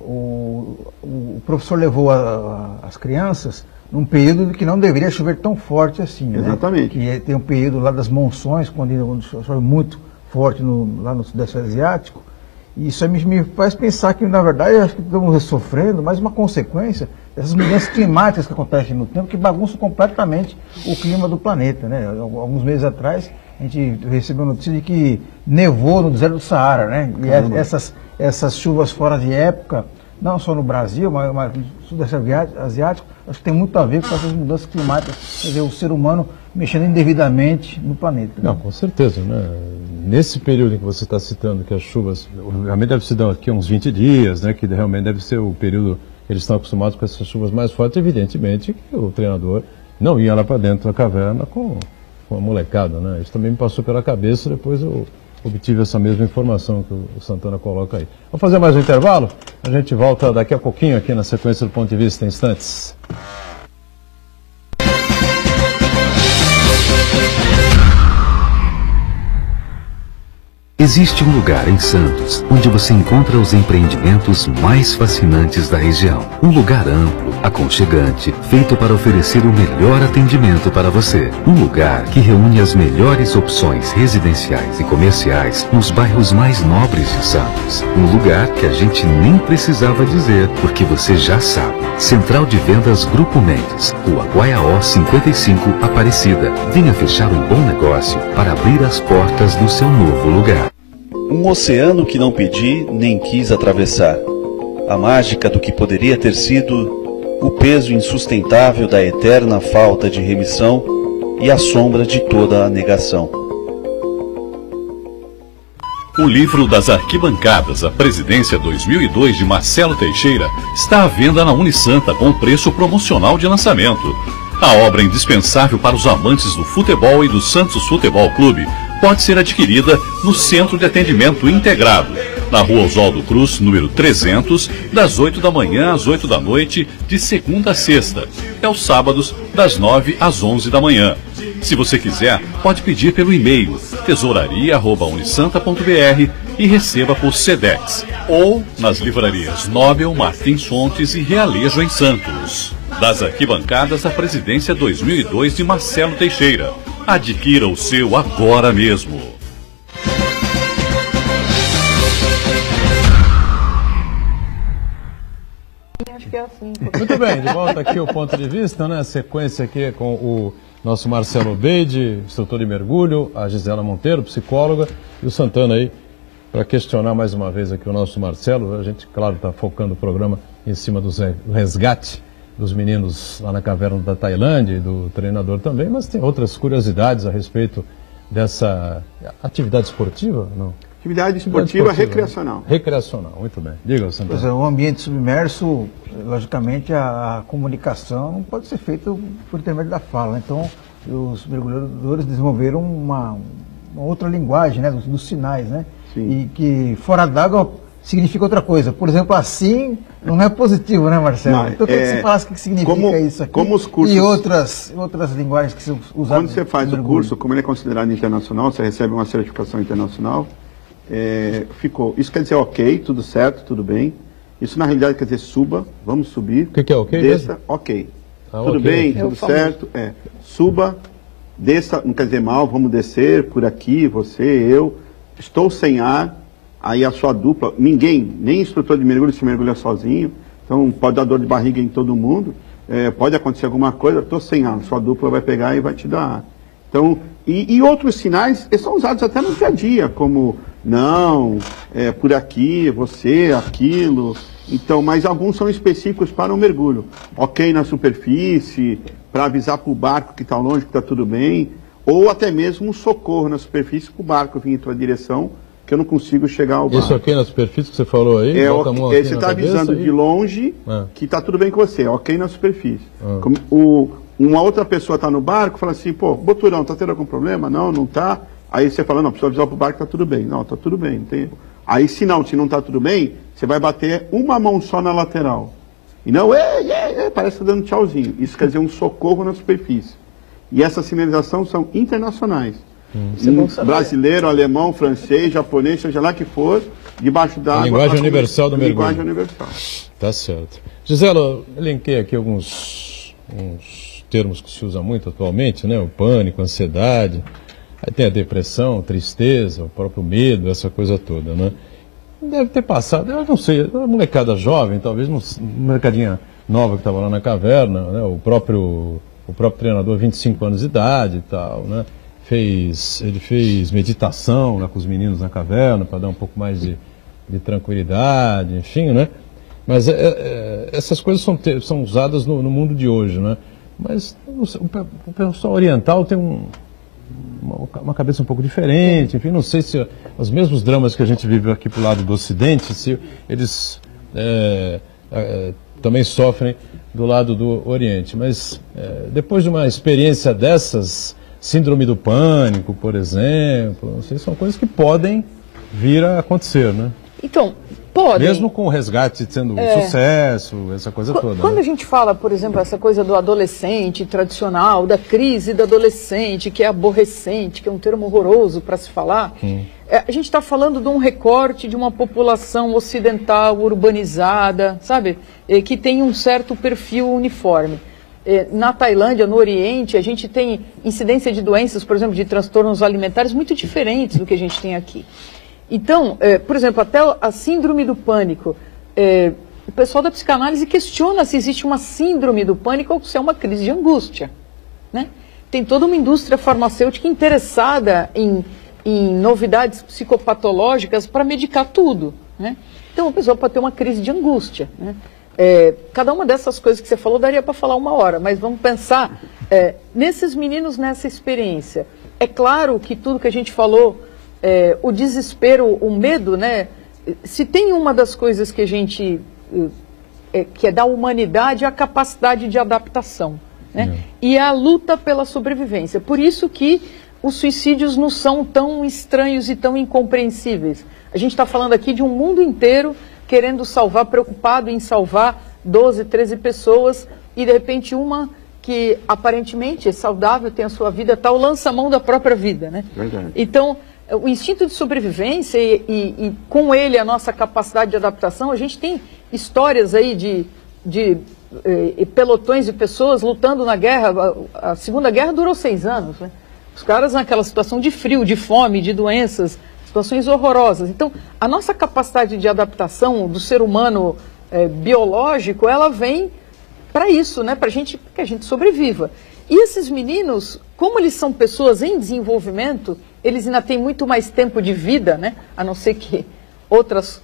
o professor levou as crianças num período que não deveria chover tão forte assim. Exatamente. Né? Que tem um período lá das monções, quando chove muito forte lá no Sudeste Asiático. E isso me faz pensar que, na verdade, acho que estamos sofrendo mais uma consequência dessas mudanças climáticas que acontecem no tempo, que bagunçam completamente o clima do planeta. Né? Alguns meses atrás, a gente recebeu a notícia de que nevou no deserto do Saara, né? E essas chuvas fora de época, não só no Brasil, mas no Sudeste Asiático, acho que tem muito a ver com essas mudanças climáticas, quer dizer, o ser humano mexendo indevidamente no planeta. Né? Não, com certeza, né? Nesse período em que você está citando que as chuvas, realmente deve se dar aqui uns 20 dias, né? Que realmente deve ser o período que eles estão acostumados com essas chuvas mais fortes, evidentemente que o treinador não ia lá para dentro da caverna com a molecada, né? Isso também me passou pela cabeça, depois eu obtive essa mesma informação que o Santana coloca aí. Vamos fazer mais um intervalo? A gente volta daqui a pouquinho aqui na sequência do Ponto de Vista em instantes. Existe um lugar em Santos onde você encontra os empreendimentos mais fascinantes da região. Um lugar amplo, aconchegante, feito para oferecer o melhor atendimento para você. Um lugar que reúne as melhores opções residenciais e comerciais nos bairros mais nobres de Santos. Um lugar que a gente nem precisava dizer, porque você já sabe. Central de Vendas Grupo Mendes, Rua Guaiaó 55, Aparecida. Venha fechar um bom negócio para abrir as portas do seu novo lugar. Um oceano que não pedi nem quis atravessar. A mágica do que poderia ter sido, o peso insustentável da eterna falta de remissão e a sombra de toda a negação. O livro das arquibancadas, a Presidência 2002 de Marcelo Teixeira, está à venda na Unisanta com preço promocional de lançamento. A obra indispensável para os amantes do futebol e do Santos Futebol Clube pode ser adquirida no Centro de Atendimento Integrado, na Rua Oswaldo Cruz, número 300, das 8 da manhã às 8 da noite, de segunda a sexta, e aos sábados, das 9 às 11 da manhã. Se você quiser, pode pedir pelo e-mail tesouraria@unisanta.br e receba por Sedex, ou nas livrarias Nobel, Martins Fontes e Realejo em Santos. Das arquibancadas, a Presidência 2002 de Marcelo Teixeira. Adquira o seu agora mesmo. Acho que é assim. Muito bem, de volta aqui o Ponto de Vista, né? Sequência aqui com o nosso Marcelo Beide, instrutor de mergulho, a Gisela Monteiro, psicóloga, e o Santana aí para questionar mais uma vez aqui o nosso Marcelo. A gente, claro, está focando o programa em cima do resgate dos meninos lá na caverna da Tailândia e do treinador também, mas tem outras curiosidades a respeito dessa atividade esportiva? Não? Atividade esportiva recreacional. Recreacional, muito bem. Diga, Santana. Pois é, o ambiente submerso, logicamente, a comunicação não pode ser feita por intermédio da fala. Então, os mergulhadores desenvolveram uma outra linguagem, né, dos sinais, né? Sim. E que fora d'água significa outra coisa. Por exemplo, assim não é positivo, né, Marcelo? Não, então, eu queria que você falasse o que significa isso aqui como os cursos, e outras linguagens que são usadas. Quando você faz o curso, como ele é considerado internacional, você recebe uma certificação internacional, isso quer dizer ok, tudo certo, tudo bem. Isso na realidade quer dizer suba, vamos subir. O que é ok? Desça, mesmo? ok. Tudo bem, tudo certo. Suba, desça, não quer dizer mal, vamos descer por aqui, você, eu. Estou sem ar, aí a sua dupla, ninguém, nem instrutor de mergulho se mergulha sozinho, então pode dar dor de barriga em todo mundo, pode acontecer alguma coisa, estou sem ar, sua dupla vai pegar e vai te dar ar. Então, e outros sinais são usados até no dia a dia, como não, por aqui, você, aquilo. Então, mas alguns são específicos para o mergulho. Ok na superfície, para avisar para o barco que está longe, que está tudo bem, ou até mesmo um socorro na superfície para o barco vir em tua direção, que eu não consigo chegar ao barco. Isso aqui na superfície que você falou aí? Você está avisando de longe que está tudo bem com você, ok na superfície. Uma outra pessoa está no barco, fala assim, pô, Boturão, está tendo algum problema? Não, não está. Aí você fala, não, precisa avisar para o barco que está tudo bem. Não, está tudo bem. Não tem... Aí, se não está tudo bem, você vai bater uma mão só na lateral. E não, parece que está dando tchauzinho. Isso quer dizer um socorro na superfície. E essas sinalizações são internacionais. Brasileiro, alemão, francês, japonês, seja lá que for, debaixo d'água. Linguagem universal do mergulho. Linguagem universal. Tá certo. Gisela, eu elenquei aqui uns termos que se usam muito atualmente, né? O pânico, a ansiedade, aí tem a depressão, tristeza, o próprio medo, essa coisa toda, né? Deve ter passado, eu não sei, a molecada jovem, talvez, uma molecadinha nova que estava lá na caverna, né? O próprio treinador, 25 anos de idade e tal, né? Ele fez meditação lá com os meninos na caverna para dar um pouco mais de tranquilidade, enfim, né? Mas essas coisas são usadas no mundo de hoje, né? Mas o pessoal oriental tem uma cabeça um pouco diferente, enfim, não sei se os mesmos dramas que a gente vive aqui pro lado do Ocidente, se eles também sofrem do lado do Oriente. Mas depois de uma experiência dessas, síndrome do pânico, por exemplo, não sei, são coisas que podem vir a acontecer, né? Então, podem. Mesmo com o resgate sendo um sucesso, essa coisa toda. Quando né? a gente fala, por exemplo, essa coisa do adolescente tradicional, da crise do adolescente, que é aborrecente, que é um termo horroroso para se falar, a gente está falando de um recorte de uma população ocidental, urbanizada, sabe? Que tem um certo perfil uniforme. Na Tailândia, no Oriente, a gente tem incidência de doenças, por exemplo, de transtornos alimentares muito diferentes do que a gente tem aqui. Então, por exemplo, até a síndrome do pânico, o pessoal da psicanálise questiona se existe uma síndrome do pânico ou se é uma crise de angústia, né? Tem toda uma indústria farmacêutica interessada em novidades psicopatológicas para medicar tudo, né? Então, a pessoa pode ter uma crise de angústia, né? Cada uma dessas coisas que você falou daria para falar 1 hora, mas vamos pensar nesses meninos, nessa experiência. É claro que tudo que a gente falou, o desespero, o medo, né? Se tem uma das coisas que a gente, que é da humanidade, é a capacidade de adaptação, né? E a luta pela sobrevivência. Por isso que os suicídios não são tão estranhos e tão incompreensíveis. A gente está falando aqui de um mundo inteiro querendo salvar, preocupado em salvar 12, 13 pessoas, e de repente uma que aparentemente é saudável, tem a sua vida, tal, lança a mão da própria vida, né? Verdade. Então, o instinto de sobrevivência e com ele a nossa capacidade de adaptação, a gente tem histórias aí de pelotões de pessoas lutando na guerra. A Segunda Guerra durou 6 anos, né? Os caras naquela situação de frio, de fome, de doenças, situações horrorosas. Então, a nossa capacidade de adaptação do ser humano biológico, ela vem para isso, né? Para que a gente sobreviva. E esses meninos, como eles são pessoas em desenvolvimento, eles ainda têm muito mais tempo de vida, né? A não ser que outras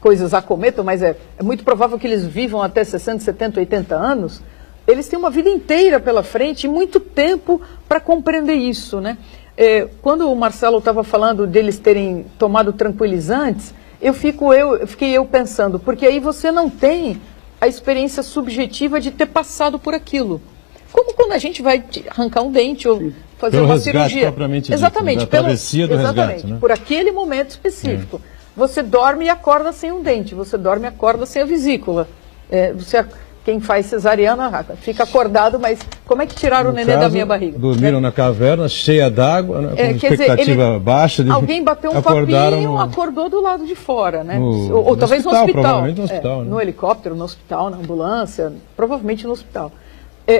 coisas acometam, mas é muito provável que eles vivam até 60, 70, 80 anos. Eles têm uma vida inteira pela frente e muito tempo para compreender isso, né? Quando o Marcelo estava falando deles terem tomado tranquilizantes, fiquei pensando, porque aí você não tem a experiência subjetiva de ter passado por aquilo. Como quando a gente vai arrancar um dente ou fazer pelo uma resgate cirurgia. Exatamente, dito, exatamente, a travessia do resgate, né? por aquele momento específico. Você dorme e acorda sem um dente, você dorme e acorda sem a vesícula. Quem faz cesariana fica acordado, mas como é que tiraram o nenê da minha barriga? Dormiram na caverna, cheia d'água, né, com expectativa baixa. Alguém bateu um papinho, acordou do lado de fora, né? Ou talvez no hospital. Provavelmente no hospital. Né? No helicóptero, no hospital, na ambulância, provavelmente no hospital.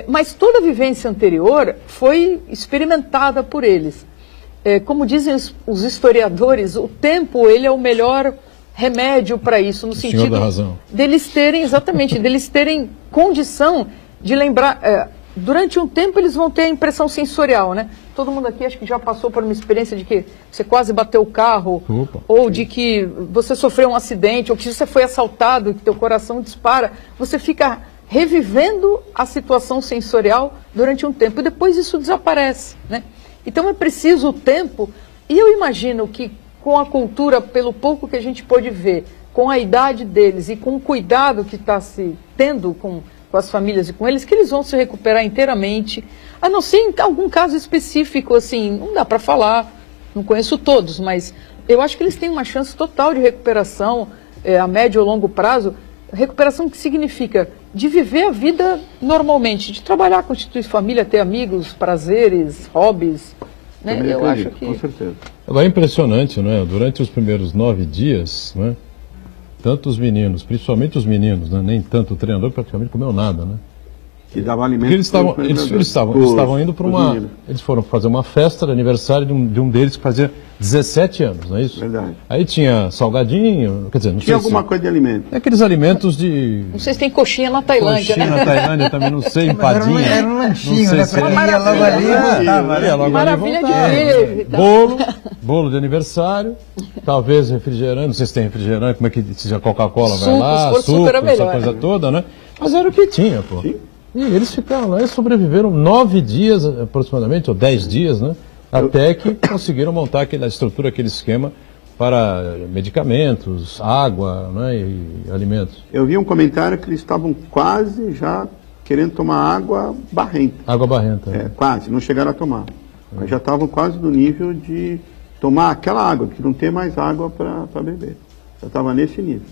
Mas toda a vivência anterior foi experimentada por eles. Como dizem os historiadores, o tempo ele é o melhor remédio para isso, no sentido deles terem condição de lembrar. Durante um tempo eles vão ter a impressão sensorial, né? Todo mundo aqui acho que já passou por uma experiência de que você quase bateu o carro, ou de que você sofreu um acidente, ou que você foi assaltado, que teu coração dispara. Você fica revivendo a situação sensorial durante um tempo e depois isso desaparece, né? Então é preciso o tempo, e eu imagino que com a cultura, pelo pouco que a gente pôde ver, com a idade deles e com o cuidado que está se tendo com as famílias e com eles, que eles vão se recuperar inteiramente, a não ser em algum caso específico, assim, não dá para falar, não conheço todos, mas eu acho que eles têm uma chance total de recuperação a médio ou longo prazo, recuperação que significa de viver a vida normalmente, de trabalhar, constituir família, ter amigos, prazeres, hobbies, né? Eu acho que... Com certeza. Agora é impressionante, né? Durante os primeiros 9 dias, né? Tanto os meninos, principalmente os meninos, né? Nem tanto o treinador praticamente comeu nada, né? Que dava alimento. Eles estavam indo para uma... Eles foram fazer uma festa de aniversário de um deles que fazia 17 anos, não é isso? Verdade. Aí tinha salgadinho, quer dizer, não tinha alguma coisa de alimento. Aqueles alimentos de... Não sei se tem coxinha na Tailândia, né? Na Tailândia também, não sei, empadinha. Era um lanchinho, né? Pra ia logo ali e voltava. Maravilha de queijo. Bolo de aniversário, talvez refrigerante, não sei se tem refrigerante, como é que se a Coca-Cola vai lá, suco, essa coisa toda, né? Mas era o que tinha, pô. Sim. E eles ficaram lá e sobreviveram 9 dias aproximadamente, ou 10 dias, né? Até que conseguiram montar aquela estrutura, aquele esquema para medicamentos, água, né, e alimentos. Eu vi um comentário que eles estavam quase já querendo tomar água barrenta. Água barrenta. Quase, não chegaram a tomar. Mas já estavam quase no nível de tomar aquela água, que não tem mais água para beber. Já estava nesse nível.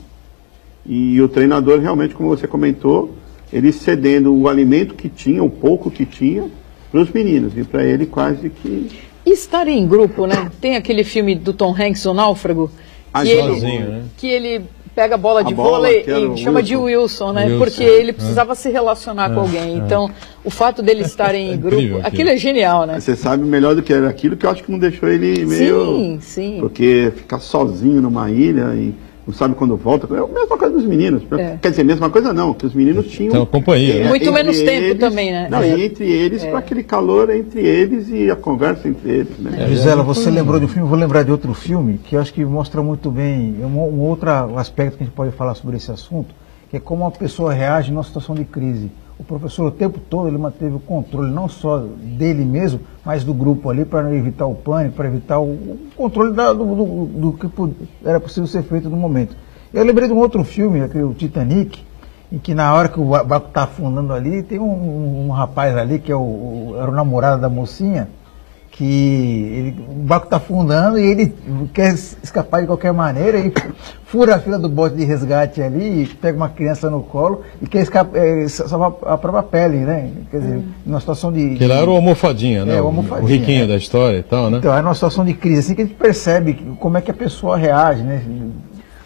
E o treinador realmente, como você comentou, ele cedendo o alimento que tinha, o pouco que tinha, para os meninos. E para ele quase que... E estar em grupo, né? Tem aquele filme do Tom Hanks, O Náufrago, que ele pega a bola de vôlei e chama de Wilson, né? Porque ele precisava se relacionar com alguém. Então, o fato dele estarem em grupo, aquilo é genial, né? Você sabe melhor do que era aquilo, que eu acho que não deixou ele meio... Sim. Porque ficar sozinho numa ilha e não sabe quando volta, é a mesma coisa dos meninos. Quer dizer, mesma coisa não, que os meninos tinham... Então, companhia. Muito menos tempo também, né? Não, e entre eles, para aquele calor entre eles e a conversa entre eles, né? Gisela, você lembrou de um filme, vou lembrar de outro filme, que eu acho que mostra muito bem, um outro aspecto que a gente pode falar sobre esse assunto, que é como uma pessoa reage numa situação de crise. O professor, o tempo todo, ele manteve o controle, não só dele mesmo, mas do grupo ali, para evitar o pânico, para evitar o controle do que era possível ser feito no momento. Eu lembrei de um outro filme, o Titanic, em que na hora que o barco está afundando ali, tem um rapaz ali, que era o namorado da mocinha, que o barco está afundando e ele quer escapar de qualquer maneira e fura a fila do bote de resgate ali, e pega uma criança no colo e quer escapar, salvar a própria pele, né? Quer dizer, numa situação de... Que lá era o almofadinha, né? O almofadinha, o riquinho da história e tal, né? Então, é numa situação de crise, assim que a gente percebe como é que a pessoa reage, né?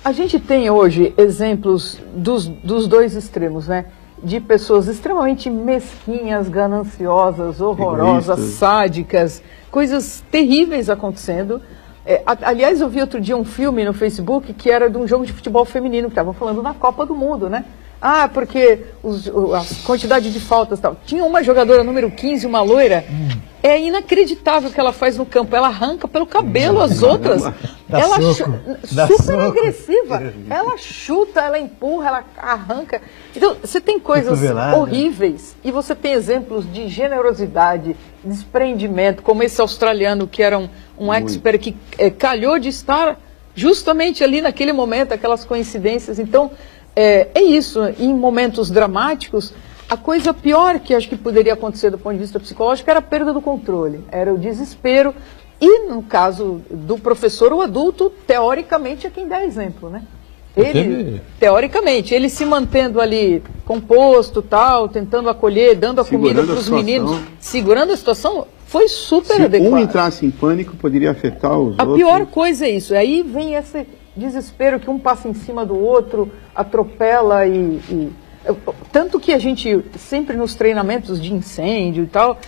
A gente tem hoje exemplos dos dois extremos, né? De pessoas extremamente mesquinhas, gananciosas, horrorosas, sádicas, coisas terríveis acontecendo. Aliás, eu vi outro dia um filme no Facebook que era de um jogo de futebol feminino, que estavam falando na Copa do Mundo, né? Ah, porque a quantidade de faltas e tal. Tinha uma jogadora número 15, uma loira, É inacreditável o que ela faz no campo. Ela arranca pelo cabelo as outras. Ela super agressiva. Ela chuta, ela empurra, ela arranca. Então, você tem coisas horríveis e você tem exemplos de generosidade, desprendimento, como esse australiano que era um expert que calhou de estar justamente ali naquele momento, aquelas coincidências. Então, é isso. Em momentos dramáticos, a coisa pior que acho que poderia acontecer do ponto de vista psicológico era a perda do controle, era o desespero. E, no caso do professor, o adulto, teoricamente, é quem dá exemplo, né? Ele, teoricamente, ele se mantendo ali composto, tal, tentando acolher, dando a comida para os meninos, segurando a situação, foi super adequado. Se um entrasse em pânico, poderia afetar os outros. A pior coisa é isso. Aí vem esse desespero que um passa em cima do outro, atropela tanto que a gente, sempre nos treinamentos de incêndio e tal,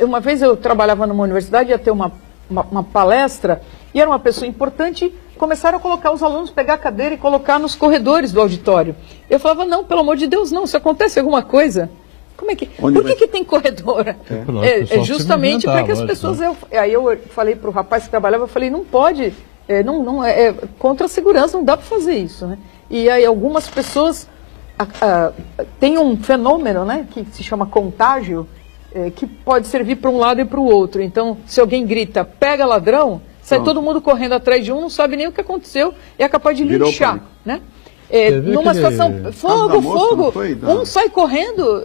uma vez eu trabalhava numa universidade, ia ter uma palestra, e era uma pessoa importante, começaram a colocar os alunos, pegar a cadeira e colocar nos corredores do auditório. Eu falava, não, pelo amor de Deus, não, se acontece alguma coisa, como é que... Por que tem corredor? É justamente para que as pessoas... Aí eu falei para o rapaz que trabalhava, eu falei, não pode, não é contra a segurança, não dá para fazer isso, né? E aí algumas pessoas... tem um fenômeno, né, que se chama contágio, que pode servir para um lado e para o outro. Então, se alguém grita, pega ladrão, sai todo mundo correndo atrás de um, não sabe nem o que aconteceu e é capaz de linchar, né? Numa situação, fogo, um sai correndo,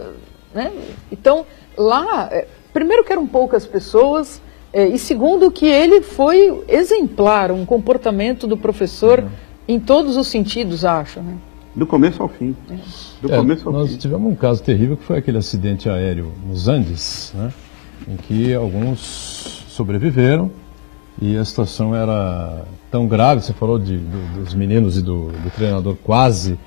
né? Então, lá, primeiro que eram poucas pessoas, e segundo que ele foi exemplar, um comportamento do professor em todos os sentidos, acho, né? Do começo ao fim. Nós tivemos um caso terrível que foi aquele acidente aéreo nos Andes, né, em que alguns sobreviveram e a situação era tão grave. Você falou dos meninos e do treinador quase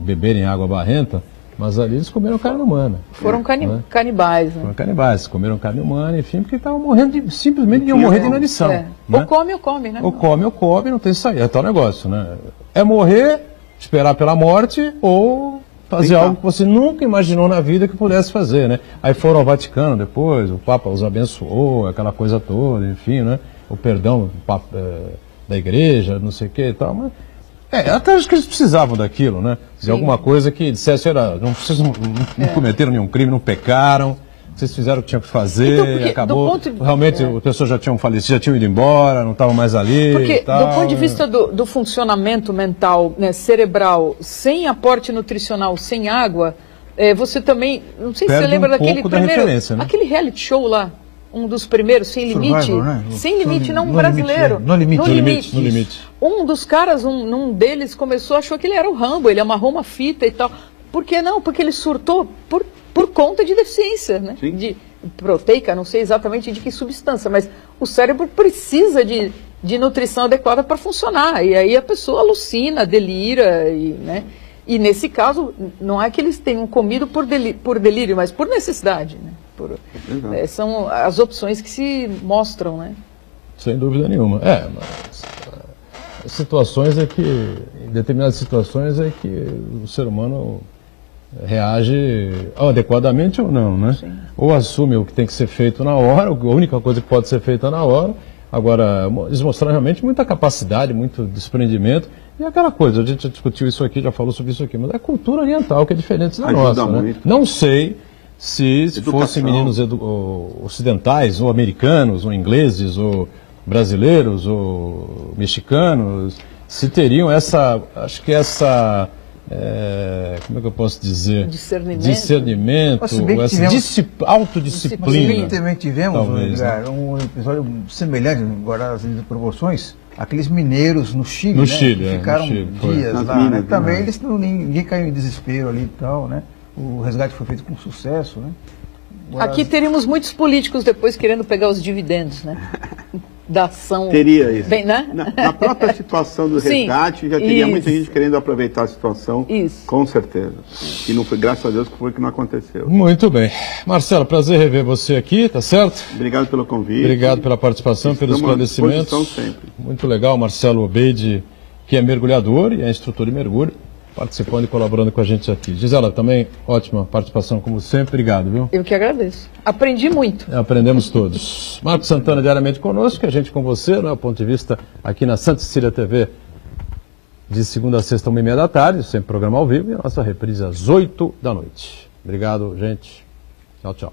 beberem água barrenta, mas ali eles comeram carne humana. Foram canibais. Né? Foram canibais, comeram carne humana, enfim, porque estavam morrendo simplesmente iam morrer de inanição. Né? Ou come, né? Ou come, não tem saída. É tal negócio, né? É morrer, esperar pela morte ou fazer algo que você nunca imaginou na vida que pudesse fazer, né? Aí foram ao Vaticano depois, o Papa os abençoou, aquela coisa toda, enfim, né? O perdão da igreja, não sei o que e tal, mas... até acho que eles precisavam daquilo, né? De alguma coisa que dissesse, vocês não cometeram nenhum crime, não pecaram, vocês fizeram o que tinham que fazer, então, acabou. Realmente as pessoas já tinham falecido, já tinham ido embora, não estavam mais ali. Porque, e tal, do ponto de vista do funcionamento mental, né, cerebral, sem aporte nutricional, sem água, você também. Não sei se você lembra daquele primeiro. Né? Aquele reality show lá, um dos primeiros, Sem Limite. Survival, né? Sem Limite, não, um brasileiro. No Limite. Um dos caras, um deles começou, achou que ele era o Rambo, ele amarrou uma fita e tal. Por que não? Porque ele surtou por conta de deficiência, né? De proteica, não sei exatamente de que substância, mas o cérebro precisa de nutrição adequada para funcionar. E aí a pessoa alucina, delira, né? E nesse caso, não é que eles tenham comido por delírio, mas por necessidade, né? São as opções que se mostram, né? Sem dúvida nenhuma. Mas situações em determinadas situações é que o ser humano reage adequadamente ou não, né? Sim. Ou assume o que tem que ser feito na hora, a única coisa que pode ser feita na hora. Agora, eles mostraram realmente muita capacidade, muito desprendimento. E aquela coisa, a gente já discutiu isso aqui, já falou sobre isso aqui, mas é a cultura oriental que é diferente da nossa, né? Não sei se fossem meninos ocidentais, ou americanos, ou ingleses, ou brasileiros, ou mexicanos, se teriam como é que eu posso dizer? Discernimento, autodisciplina. Também tivemos um episódio semelhante, agora as proporções, aqueles mineiros no Chile, né? Chile, ficaram dias lá, né? Também ninguém caiu em desespero ali e tal, né? O resgate foi feito com sucesso, né? Aqui teríamos muitos políticos depois querendo pegar os dividendos, né? Da ação. Teria isso. Bem, né? Na própria situação do resgate, já teria muita gente querendo aproveitar a situação. Isso. Com certeza. E não foi, graças a Deus, que não aconteceu. Muito bem. Marcelo, prazer rever você aqui, tá certo? Obrigado pelo convite. Obrigado pela participação, pelos esclarecimentos. Sempre. Muito legal, Marcelo Obeide, que é mergulhador e é instrutor de mergulho. participando e colaborando com a gente aqui. Gisela, também ótima participação, como sempre. Obrigado, viu? Eu que agradeço. Aprendi muito. Aprendemos todos. Marcos Santana diariamente conosco, a gente com você, né? O ponto de vista aqui na Santa Cecília TV, de segunda a sexta, 1h30 da tarde, sempre programa ao vivo, e a nossa reprise às 8 da noite. Obrigado, gente. Tchau, tchau.